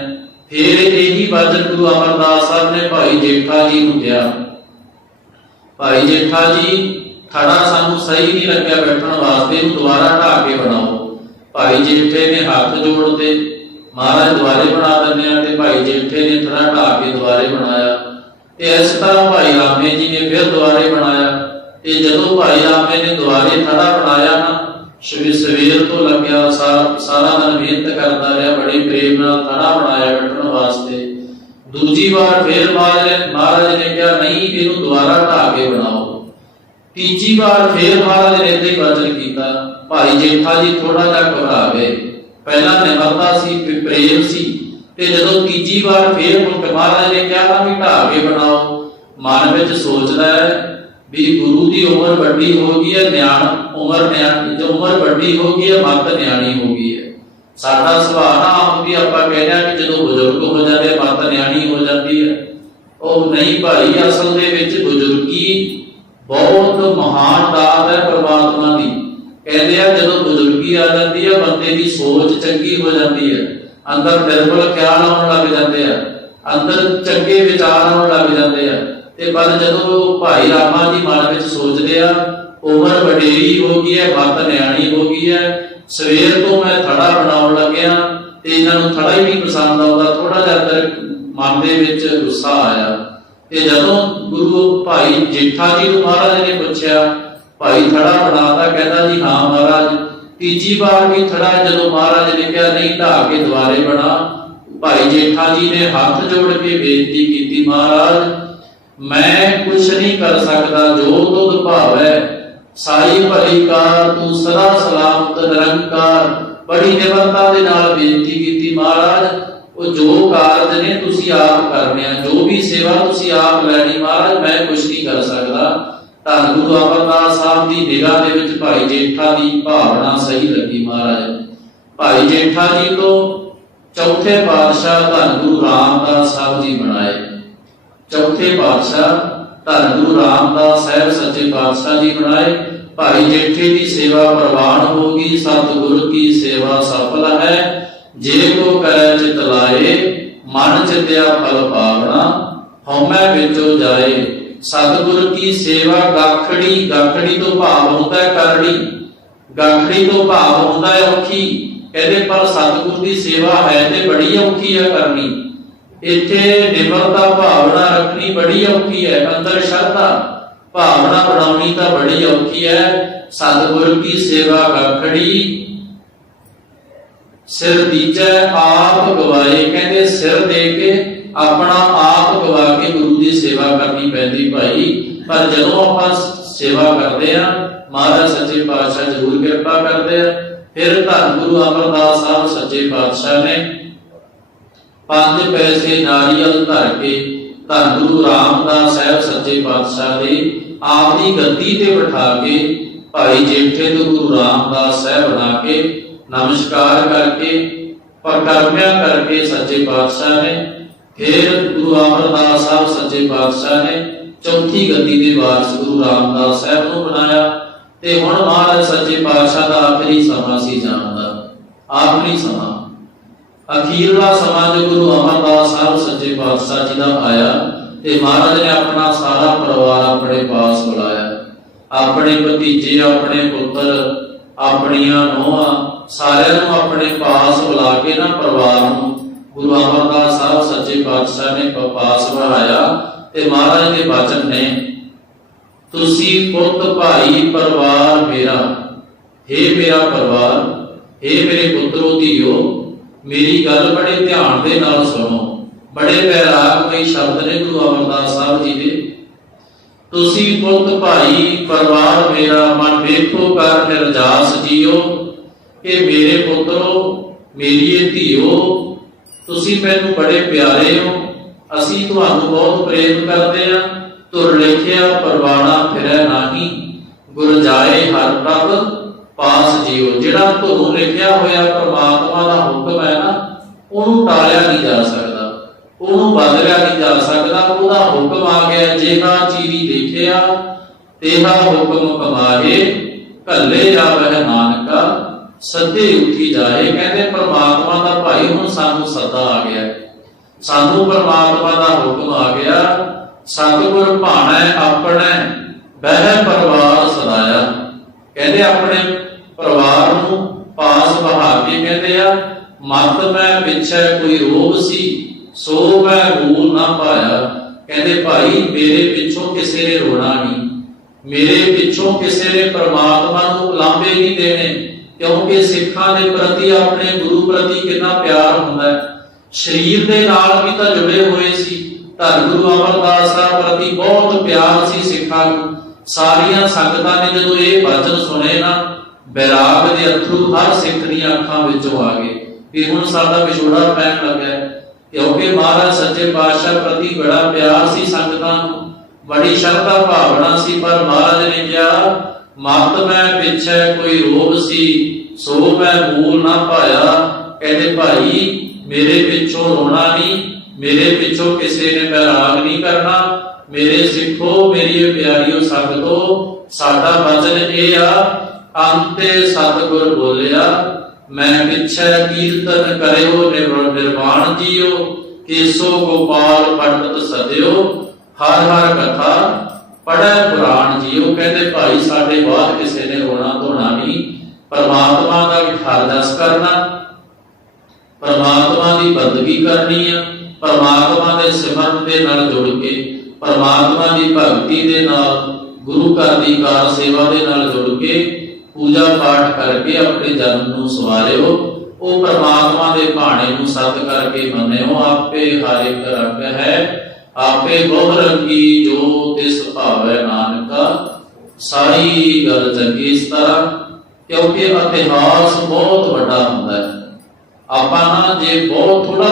ਫਿਰ ਇਹੀ ਵਚਨ ਗੁਰੂ ਅਮਰਦਾਸ ਸਾਹਿਬ ਨੇ ਭਾਈ ਜੇਠਾ ਜੀ ਨੂੰ ਕਿਹਾ। ਭਾਈ ਜੇਠਾ ਜੀ ਥੜਾ ਸਾਨੂੰ ਸਹੀ ਨਹੀਂ ਲੱਗਿਆ ਬੈਠਣ ਵਾਸਤੇ, ਇਹਨੂੰ ਦੁਬਾਰਾ ਢਾ ਕੇ ਬਣਾਓ। ਭਾਈ ਜੇਠੇ ਨੇ ਹੱਥ ਜੋੜਦੇ ਮਹਾਰਾਜ ਦੁਆਰੇ ਬਣਾ ਦਿੰਦੇ ਆ ਤੇ ਭਾਈ ਜੇਠੇ ਨੇ ਥੜਾ ਢਾ ਕੇ ਦੁਆਰੇ ਬਣਾਇਆ। ਤੇ ਇਸ ਤਰ੍ਹਾਂ ਭਾਈ ਰਾਮੇ ਜੀ ਨੇ ਫਿਰ ਦੁਬਾਰੇ ਬਣਾਇਆ। ਤੇ ਜਦੋਂ ਭਾਈ ਰਾਮੇ ਨੇ ਦੁਬਾਰੇ ਥੜਾ ਬਣਾਇਆ ਨਾ, ਸਵੇਰ ਸਵੇਰ ਤੋਂ ਲੱਗਿਆ ਸਾਰਾ ਸਾਰਾ ਦਿਨ ਮਿਹਨਤ ਕਰਦਾ ਰਿਹਾ, ਬੜੀ ਪ੍ਰੇਮ ਨਾਲ ਥੜਾ ਬਣਾਇਆ ਬੈਠਣ ਵਾਸਤੇ। ਦੂਜੀ ਵਾਰ ਫਿਰ ਮਹਾਰਾਜ ਮਹਾਰਾਜ ਨੇ ਕਿਹਾ, ਨਹੀਂ, ਇਹਨੂੰ ਦੁਬਾਰਾ ਢਾ ਕੇ ਬਣਾਓ। ਤੀਜੀ ਵਾਰ ਫੇਰ ਮਹਾਰਾਜ ਨੇ ਇਦਾਂ ਹੀ ਵਚਨ ਕੀਤਾ, ਭਾਈ ਜੇਠਾ ਜੀ ਥੋੜਾ ਜਿਹਾ ਘਬਰਾ ਗਏ। ਪਹਿਲਾਂ ਨਿਮਰਤਾ ਸੀ, ਫਿਰ ਪ੍ਰੇਮ ਸੀ। ਤੇ ਜਦੋਂ ਤੀਜੀ ਵਾਰ ਫੇਰ ਮੁੜ ਮਹਾਰਾਜ ਨੇ ਕਿਹਾ ਵੀ ਢਾ ਬਣਾਓ, ਮਨ ਵਿੱਚ ਸੋਚਦਾ ਹੈ ਵੀ ਗੁਰੂ ਦੀ ਉਮਰ ਵੱਡੀ ਹੋ ਗਈ ਹੈ, ਨਿਆਣ ਉਮਰ ਨਿਆਣ ਜੋ ਉਮਰ ਵੱਡੀ ਹੋ ਗਈ ਹੈ, ਮੱਤ ਨਿਆਣੀ ਹੋ ਗਈ ਹੈ। ਸਾਡਾ ਸੁਭਾਅ ਨਾ ਆਪਾਂ ਕਹਿੰਦੇ ਆ ਕਿ ਜਦੋਂ ਬਜ਼ੁਰਗ ਹੋ ਜਾਂਦੇ, ਮੱਤ ਨਿਆਣੀ ਹੋ ਜਾਂਦੀ ਹੈ। ਉਹ ਨਹੀਂ ਭਾਈ, ਅਸਲ ਦੇ ਵਿੱਚ ਬਜ਼ੁਰਗੀ ਬਹੁਤ ਮਹਾਨ ਦਾਤ ਹੈ ਪ੍ਰਮਾਤਮਾ ਦੀ। ਕਹਿੰਦੇ ਆ ਜਦੋਂ ਬਜ਼ੁਰਗੀ ਆ ਜਾਂਦੀ ਹੈ, ਬੰਦੇ ਦੀ ਸੋਚ ਚੰਗੀ ਹੋ ਜਾਂਦੀ ਹੈ। ਅੰਦਰ ਨਿਰਮਲ ਖਿਆਲ ਆਉਣ ਲੱਗ ਜਾਂਦੇ ਆ, ਅੰਦਰ ਚੰਗੇ ਵਿਚਾਰ ਆਉਣ ਲੱਗ ਜਾਂਦੇ ਆ। ਤੇ ਪਰ ਜਦੋਂ ਭਾਈ ਰਾਮਾ ਜੀ ਮਨ ਵਿੱਚ ਸੋਚਦੇ ਆ, ਉਮਰ ਵਡੇਰੀ ਹੋ ਗਈ ਹੈ ਮੱਤ ਨਿਆਣੀ ਹੋ ਗਈ ਹੈ, ਸਵੇਰ ਤੋਂ ਮੈਂ ਥੜਾ ਬਣਾਉਣ ਲੱਗਿਆ ਤੇ ਇਹਨਾਂ ਨੂੰ ਥੜਾ ਹੀ ਨਹੀਂ ਪਸੰਦ ਆਉਂਦਾ ਥੋੜਾ ਜਿਹਾ ਅੰਦਰ ਮਨ ਦੇ ਵਿੱਚ ਗੁੱਸਾ ਆਇਆ। ਤੇ ਜਦੋਂ ਗੁਰੂ ਭਾਈ ਜੇਠਾ ਜੀ ਨੂੰ ਮਹਾਰਾਜ ਨੇ ਪੁੱਛਿਆ, ਭਾਈ ਥੜਾ ਬਣਾਤਾ? ਕਹਿੰਦਾ ਜੀ, ਹਾਂ ਮਹਾਰਾਜ। ਤੀਜੀ ਵਾਰ ਵੀ ਥੜਾ ਜਦੋਂ ਮਹਾਰਾਜ ਨੇ ਕਿਹਾ, ਨਹੀਂ ਢਾ ਕੇ ਦੁਬਾਰੇ ਬਣਾ। ਭਾਈ ਜੇਠਾ ਜੀ ਨੇ ਹੱਥ ਜੋੜ ਕੇ ਬੇਨਤੀ ਕੀਤੀ, ਮਹਾਰਾਜ, ਮੈਂ ਕੁਛ ਨਹੀਂ ਕਰ ਸਕਦਾ, ਜੋ ਤੁਧ ਭਾਵੈ, ਸਾਈ ਭਲੀ ਕਾਰ ਤੂੰ ਸਦਾ ਸਲਾਮਤ, ਨਿਰੰਕਾਰ। ਬੜੀ ਨਿਮਰਤਾ ਦੇ ਨਾਲ ਬੇਨਤੀ ਕੀਤੀ, ਮਹਾਰਾਜ, ਉਹ ਜੋ ਕਾਰਜ ਨੇ ਤੁਸੀਂ ਆਪ ਕਰਨੇ ਆ, ਜੋ ਵੀ ਸੇਵਾ ਤੁਸੀਂ ਆਪ ਲੈਣੀ, ਮਹਾਰਾਜ, ਮੈਂ ਕੁਛ ਨਹੀਂ ਕਰ ਸਕਦਾ। ਧੰਨ ਗੁਰੂ ਅਮਰਦਾਸ ਸਾਹਿਬ ਦੀ ਨਿਗਾਹ ਦੇ ਵਿੱਚ ਭਾਈ ਜੇਠਾ ਦੀ ਭਾਵਨਾ ਸਹੀ ਲੱਗੀ ਮਹਾਰਾਜ। ਭਾਈ ਜੇਠਾ ਜੀ ਤੋਂ ਚੌਥੇ ਪਾਤਸ਼ਾਹ ਧੰਨ ਗੁਰੂ ਰਾਮਦਾਸ ਸਾਹਿਬ ਜੀ ਬਣਾਏ। ਚੌਥੇ ਪਾਤਸ਼ਾਹ ਧੰਨ ਗੁਰੂ ਰਾਮਦਾਸ ਸਾਹਿਬ ਸੱਚੇ ਪਾਤਸ਼ਾਹ ਜੀ ਬਣਾਏ। ਭਾਈ ਜੇਠੇ ਦੀ ਸੇਵਾ ਪ੍ਰਵਾਨ ਹੋਗੀ ਸਤਿਗੁਰ ਕੀ ਸੇਵਾ ਸਫਲ ਹੈ। ਜੇ ਕੋ ਕਰੈ ਚਿਤ ਲਾਏ, ਮਨ ਚਿਤਿਆ ਫਲ ਪਾਵਣਾ ਹਉਮੈ ਵਿੱਚੋ ਜਾਏ। ਸਤਿਗੁਰ ਕੀ ਸੇਵਾ ਗਾਖੜੀ ਗਾਖੜੀ ਤੋਂ ਭਾਵ ਹੁੰਦਾ ਹੈ ਕਰੜੀ, ਗਾਖੜੀ ਤੋਂ ਭਾਵ ਹੁੰਦਾ ਹੈ ਔਖੀ। ਕਹਿੰਦੇ ਪਰ ਸਤਿਗੁਰ ਦੀ ਸੇਵਾ ਹੈ ਤੇ ਬੜੀ ਔਖੀ ਹੈ ਕਰਨੀ। ਇੱਥੇ ਨਿਮਰਤਾ ਭਾਵਨਾ ਰੱਖਣੀ ਬੜੀ ਔਖੀ ਹੈ, ਅੰਦਰ ਸ਼ਰਧਾ, ਭਾਵਨਾ ਬਣਾਉਣੀ ਤਾਂ ਬੜੀ ਔਖੀ ਹੈ। ਸਤਿਗੁਰ ਕੀ ਸੇਵਾ ਗਾਖੜੀ, ਸਿਰ ਦੀਜੈ ਆਪ ਗਵਾਏ, ਕਹਿੰਦੇ ਸਿਰ ਦੇ ਕੇ ਆਪਣਾ ਆਪ ਗਵਾ ਕੇ ਗੁਰੂ ਦੀ ਸੇਵਾ ਕਰਨੀ ਪੈਂਦੀ ਭਾਈ। ਪਰ ਜਦੋਂ ਆਪਾਂ ਸੇਵਾ ਕਰਦੇ ਆ ਮਹਾਰਾਜ ਸੱਚੇ ਪਾਤਸ਼ਾਹ ਜ਼ਰੂਰ ਕਿਰਪਾ ਕਰਦੇ ਆ। ਫਿਰ ਧੰਨ ਗੁਰੂ ਅਮਰਦਾਸ ਸਾਹਿਬ ਸੱਚੇ ਪਾਤਸ਼ਾਹ ਨੇ ਪੰਜ ਪੈਸੇ ਨਾਰੀਅਲ ਧਰ ਕੇ ਧੰਨ ਗੁਰੂ ਰਾਮਦਾਸ ਸਾਹਿਬ ਸੱਚੇ ਪਾਤਸ਼ਾਹ ਦੇ ਆਪ ਦੀ ਗੱਦੀ ਤੇ ਬਿਠਾ ਕੇ ਭਾਈ ਜੇਠੇ ਤੋਂ ਗੁਰੂ ਰਾਮਦਾਸ ਸਾਹਿਬ ਬਣਾ ਕੇ ਨਮਸਕਾਰ ਕਰਕੇ ਪਰਕਰਮਿਆ ਕਰਕੇ ਸੱਚੇ ਪਾਤਸ਼ਾਹ ਨੇ ਫਿਰ ਗੁਰੂ ਅਮਰਦਾਸ ਸਾਹਿਬ ਸੱਚੇ ਪਾਤਸ਼ਾਹ ਨੇ ਚੌਥੀ ਗੱਦੀ ਦੇ ਵਾਰਸ ਗੁਰੂ ਰਾਮਦਾਸ ਸਾਹਿਬ ਨੂੰ ਬਣਾਇਆ ਤੇ ਹੁਣ ਮਹਾਰਾਜ ਸੱਚੇ ਪਾਤਸ਼ਾਹ ਦਾ ਆਖਰੀ ਸਮਾਂ ਸੀ ਜਾਣ ਆਖਰੀ ਸਮਾਂ। ਅਖੀਰਲਾ ਸਮਾਂ ਜੋ ਗੁਰੂ ਅਮਰਦਾਸ ਸਾਹਿਬ ਸੱਚੇ ਪਾਤਸ਼ਾਹ ਜੀ ਦਾ ਆਇਆ ਤੇ ਮਹਾਰਾਜ ਨੇ ਆਪਣਾ ਸਾਰਾ ਪਰਿਵਾਰ ਆਪਣੇ ਪਾਸ ਬੁਲਾਇਆ। ਆਪਣੇ ਭਤੀਜੇ, ਆਪਣੇ ਪੁੱਤਰ, ਆਪਣੀਆਂ ਨੂੰਹਾਂ ਸਾਰਿਆਂ ਨੂੰ ਆਪਣੇ ਪਾਸ ਬੁਲਾ ਕੇ ਨਾ ਪਰਿਵਾਰ ਨੂੰ ਗੁਰੂ ਅਮਰਦਾਸ ਸਾਹਿਬ ਸੱਚੇ ਪਾਤਸ਼ਾਹ ਨੇ ਪ- ਪਾਸ ਤੇ ਮਹਾਰਾਜ ਦੇ ਬਚਨ ਨੇ, ਤੁਸੀਂ ਪੁੱਤ ਭਾਈ ਪਰਿਵਾਰ ਮੇਰਾ हे ਮੇਰਾ ਪਰਿਵਾਰ हे ਮੇਰੇ ਪੁੱਤਰੋ ਧੀਓ, ਮੇਰੀ ਗੱਲ ਬੜੇ ਧਿਆਨ ਦੇ ਨਾਲ ਸੁਣੋ। ਬੜੇ ਵੈਰਾਗਮਈ ਸ਼ਬਦ ਨੇ ਗੁਰੂ ਅਮਰਦਾਸ ਸਾਹਿਬ ਜੀ ਦੇ। ਤੁਸੀਂ ਪੁੱਤ ਭਾਈ ਪਰਿਵਾਰ ਮੇਰਾ, ਮਨ ਵੇਖੋ ਕਰ ਨਿਰਜਾਸ ਜੀਓ ਇਹ ਮੇਰੇ ਪੁੱਤਰੋ ਮੇਰੀ ਤੁਸੀਂ ਮੈਨੂੰ ਬੜੇ ਪਿਆਰੇ ਹੋ। ਅਸੀਂ ਤੁਹਾਨੂੰ ਬਹੁਤ ਪ੍ਰੇਮ ਕਰਦੇ ਆ ਤੁਰ ਲਿਖਿਆ ਪਰਵਾਣਾ ਫਿਰੈ ਨਾਹੀ। ਗੁਰ ਜਾਏ ਹਰ ਪ੍ਰਭ, ਪਾਸ ਜੀਓ। ਜਿਹੜਾ ਤੁਹਾਨੂੰ ਲਿਖਿਆ ਹੋਇਆ ਪ੍ਰਮਾਤਮਾ ਦਾ ਹੁਕਮ ਹੈ ਨਾ, ਉਹਨੂੰ ਟਾਲਿਆ ਨਹੀਂ ਜਾ ਸਕਦਾ। ਉਹਨੂੰ ਬਦਲਿਆ ਨਹੀਂ ਜਾ ਸਕਦਾ। ਉਹਦਾ ਹੁਕਮ ਆ ਗਿਆ ਜੇਹਾ ਚੀਰੀ ਦੇਖਿਆ, ਤੇਹਾ ਹੁਕਮ ਕਮਾਏ ਕੱਲੇ ਜਾਵਹਿ ਨਾਨਕਾ। ਸੱਦੇ ਉੱਠੀ ਜਾਏ, ਕਹਿੰਦੇ ਪ੍ਰਮਾਤਮਾ ਦਾ ਭਾਈ, ਹੁਣ ਸਾਨੂੰ ਸੱਦਾ ਆ ਗਿਆ। ਹੈ। ਸਾਨੂੰ ਪਰਮਾਤਮਾ ਦਾ ਹੁਕਮ ਆ ਗਿਆ, ਸਤਿਗੁਰ ਭਾਣਾ, ਆਪਣੇ, ਬਹਿ ਪਰਿਵਾਰ ਸਦਾਇਆ। ਕਹਿੰਦੇ ਆਪਣੇ ਪਰਿਵਾਰ ਨੂੰ ਪਾਸ ਬਹਾ ਕੇ ਕਹਿੰਦੇ ਆ, ਮਤ ਮੈਂ ਪਿੱਛੇ ਕੋਈ ਰੋਗ ਸੀ, ਸੋ ਮੈਂ ਰੂਲ ਨਾ ਪਾਇਆ। ਕਹਿੰਦੇ ਭਾਈ, ਮੇਰੇ ਪਿੱਛੋਂ ਕਿਸੇ ਨੇ ਰੋਣਾ ਨਹੀਂ। ਮੇਰੇ ਪਿੱਛੋਂ ਕਿਸੇ ਨੇ ਪ੍ਰਮਾਤਮਾ ਨੂੰ ਲਾਂਭੇ ਨਹੀਂ ਦੇਣੇ। ਕਿਉਂਕਿ ਸਿੱਖਾਂ ਦੇ ਪ੍ਰਤੀ ਆਪਣੇ ਗੁਰੂ ਪ੍ਰਤੀ ਕਿੰਨਾ ਪਿਆਰ ਹੁੰਦਾ ਹੈ। ਸਰੀਰ ਦੇ ਨਾਲ ਵੀ ਤਾਂ ਜੁੜੇ ਹੋਏ ਸੀ। ਧੰਨ ਗੁਰੂ ਅਮਰਦਾਸ ਸਾਹਿਬ ਪ੍ਰਤੀ ਬਹੁਤ ਪਿਆਰ ਸੀ ਸਿੱਖਾਂ ਨੂੰ। ਸਾਰੀਆਂ ਸੰਗਤਾਂ ਨੇ ਜਦੋਂ ਇਹ ਵਚਨ ਸੁਣੇ ਨਾ, ਬੈਰਾਗ ਦੇ ਅਥਰੂ ਹਰ ਸਿੱਖ ਦੀਆਂ ਅੱਖਾਂ ਵਿੱਚੋਂ ਆ ਗਏ। ਕਿ ਹੁਣ ਸਾਡਾ ਵਿਛੋੜਾ ਪੈਣ ਲੱਗਾ ਕਿਉਂਕਿ ਮਹਾਰਾਜ ਸੱਚੇ ਪਾਤਸ਼ਾਹ ਪ੍ਰਤੀ ਬੜਾ ਪਿਆਰ ਸੀ ਸੰਗਤਾਂ ਨੂੰ। ਬੜੀ ਸ਼ਰਧਾ ਭਾਵਨਾ ਸੀ, ਪਰ ਮਹਾਰਾਜ ਨੇ ਕਿਹਾ ਮਤ ਮੈਂ ਪਿੱਛੇ ਕੋਈ ਰੋਗ ਸੀ, ਸੋ ਮੈਂ ਮੂਲ ਨਾ ਪਾਇਆ ਕਹਿੰਦੇ, ਭਾਈ, ਮੇਰੇ ਪਿੱਛੋਂ ਰੋਣਾ ਨਹੀਂ, ਮੇਰੇ ਪਿੱਛੋਂ ਕਿਸੇ ਨੇ ਬੈਰਾਗ ਨਹੀਂ ਕਰਨਾ। ਮੇਰੇ ਸਿੱਖੋ ਮੇਰੀ ਪਿਆਰੀਓ ਸੰਗਤੋ ਸਾਡਾ ਵਚਨ ਇਹ ਆ, ਅੰਤੇ ਸਤਿਗੁਰ ਬੋਲਿਆ, ਮੈਂ ਪਿੱਛੇ ਕੀਰਤਨ ਕਰਿਓ ਨਿਰ- ਨਿਰਵਾਣ ਜੀਓ। ਕੇਸੋ ਗੋਪਾਲ ਪੰਡਤ ਸਦਿਓ ਹਰ ਹਰ ਕਥਾ ਪੜੈ ਪੁਰਾਣ ਜੀਓ, ਕਹਿੰਦੇ ਭਾਈ ਸਾਡੇ ਬਾਅਦ ਕਿਸੇ ਨੇ ਰੋਣਾ ਧੋਣਾ ਨਹੀਂ। ਪਰਮਾਤਮਾ ਦਾ ਵਿਠਾਰ ਦਸ ਕਰਨਾ। ਪਰਮਾਤਮਾ ਦੀ ਬੰਦਗੀ ਕਰਨੀ ਆ। ਪਰਮਾਤਮਾ ਦੇ ਸਿਮਰਨ ਦੇ ਨਾਲ ਜੁੜ ਕੇ, ਪਰਮਾਤਮਾ ਦੀ ਭਗਤੀ ਦੇ ਨਾਲ, ਗੁਰੂ ਘਰ ਦੀ ਕਾਰ ਸੇਵਾ ਦੇ ਨਾਲ ਜੁੜ ਕੇ, ਪੂਜਾ ਪਾਠ ਕਰਕੇ ਆਪਣੇ ਜਨਮ ਨੂੰ ਸਵਾਰਿਓ। ਉਹ ਪਰਮਾਤਮਾ ਦੇ ਭਾਣੇ ਨੂੰ ਸਤ ਕਰਕੇ ਮੰਨਿਓ, ਆਪੇ ਹਰ ਇੱਕ ਰੰਗ ਹੈ। ਆਪੇ ਬਹੁ ਰੰਗੀ ਜੋ ਤਿਸ ਭਾਵੈ ਨਾਨਕਾ ਸਾਰੀ ਗੱਲ ਚੰਗੀ ਇਸ ਤਰ੍ਹਾਂ, ਕਿਉਂਕਿ ਇਤਿਹਾਸ ਬਹੁਤ ਵੱਡਾ ਹੁੰਦਾ ਹੈ। ਆਪਾਂ ਨਾ ਜੇ ਬਹੁਤ ਥੋੜਾ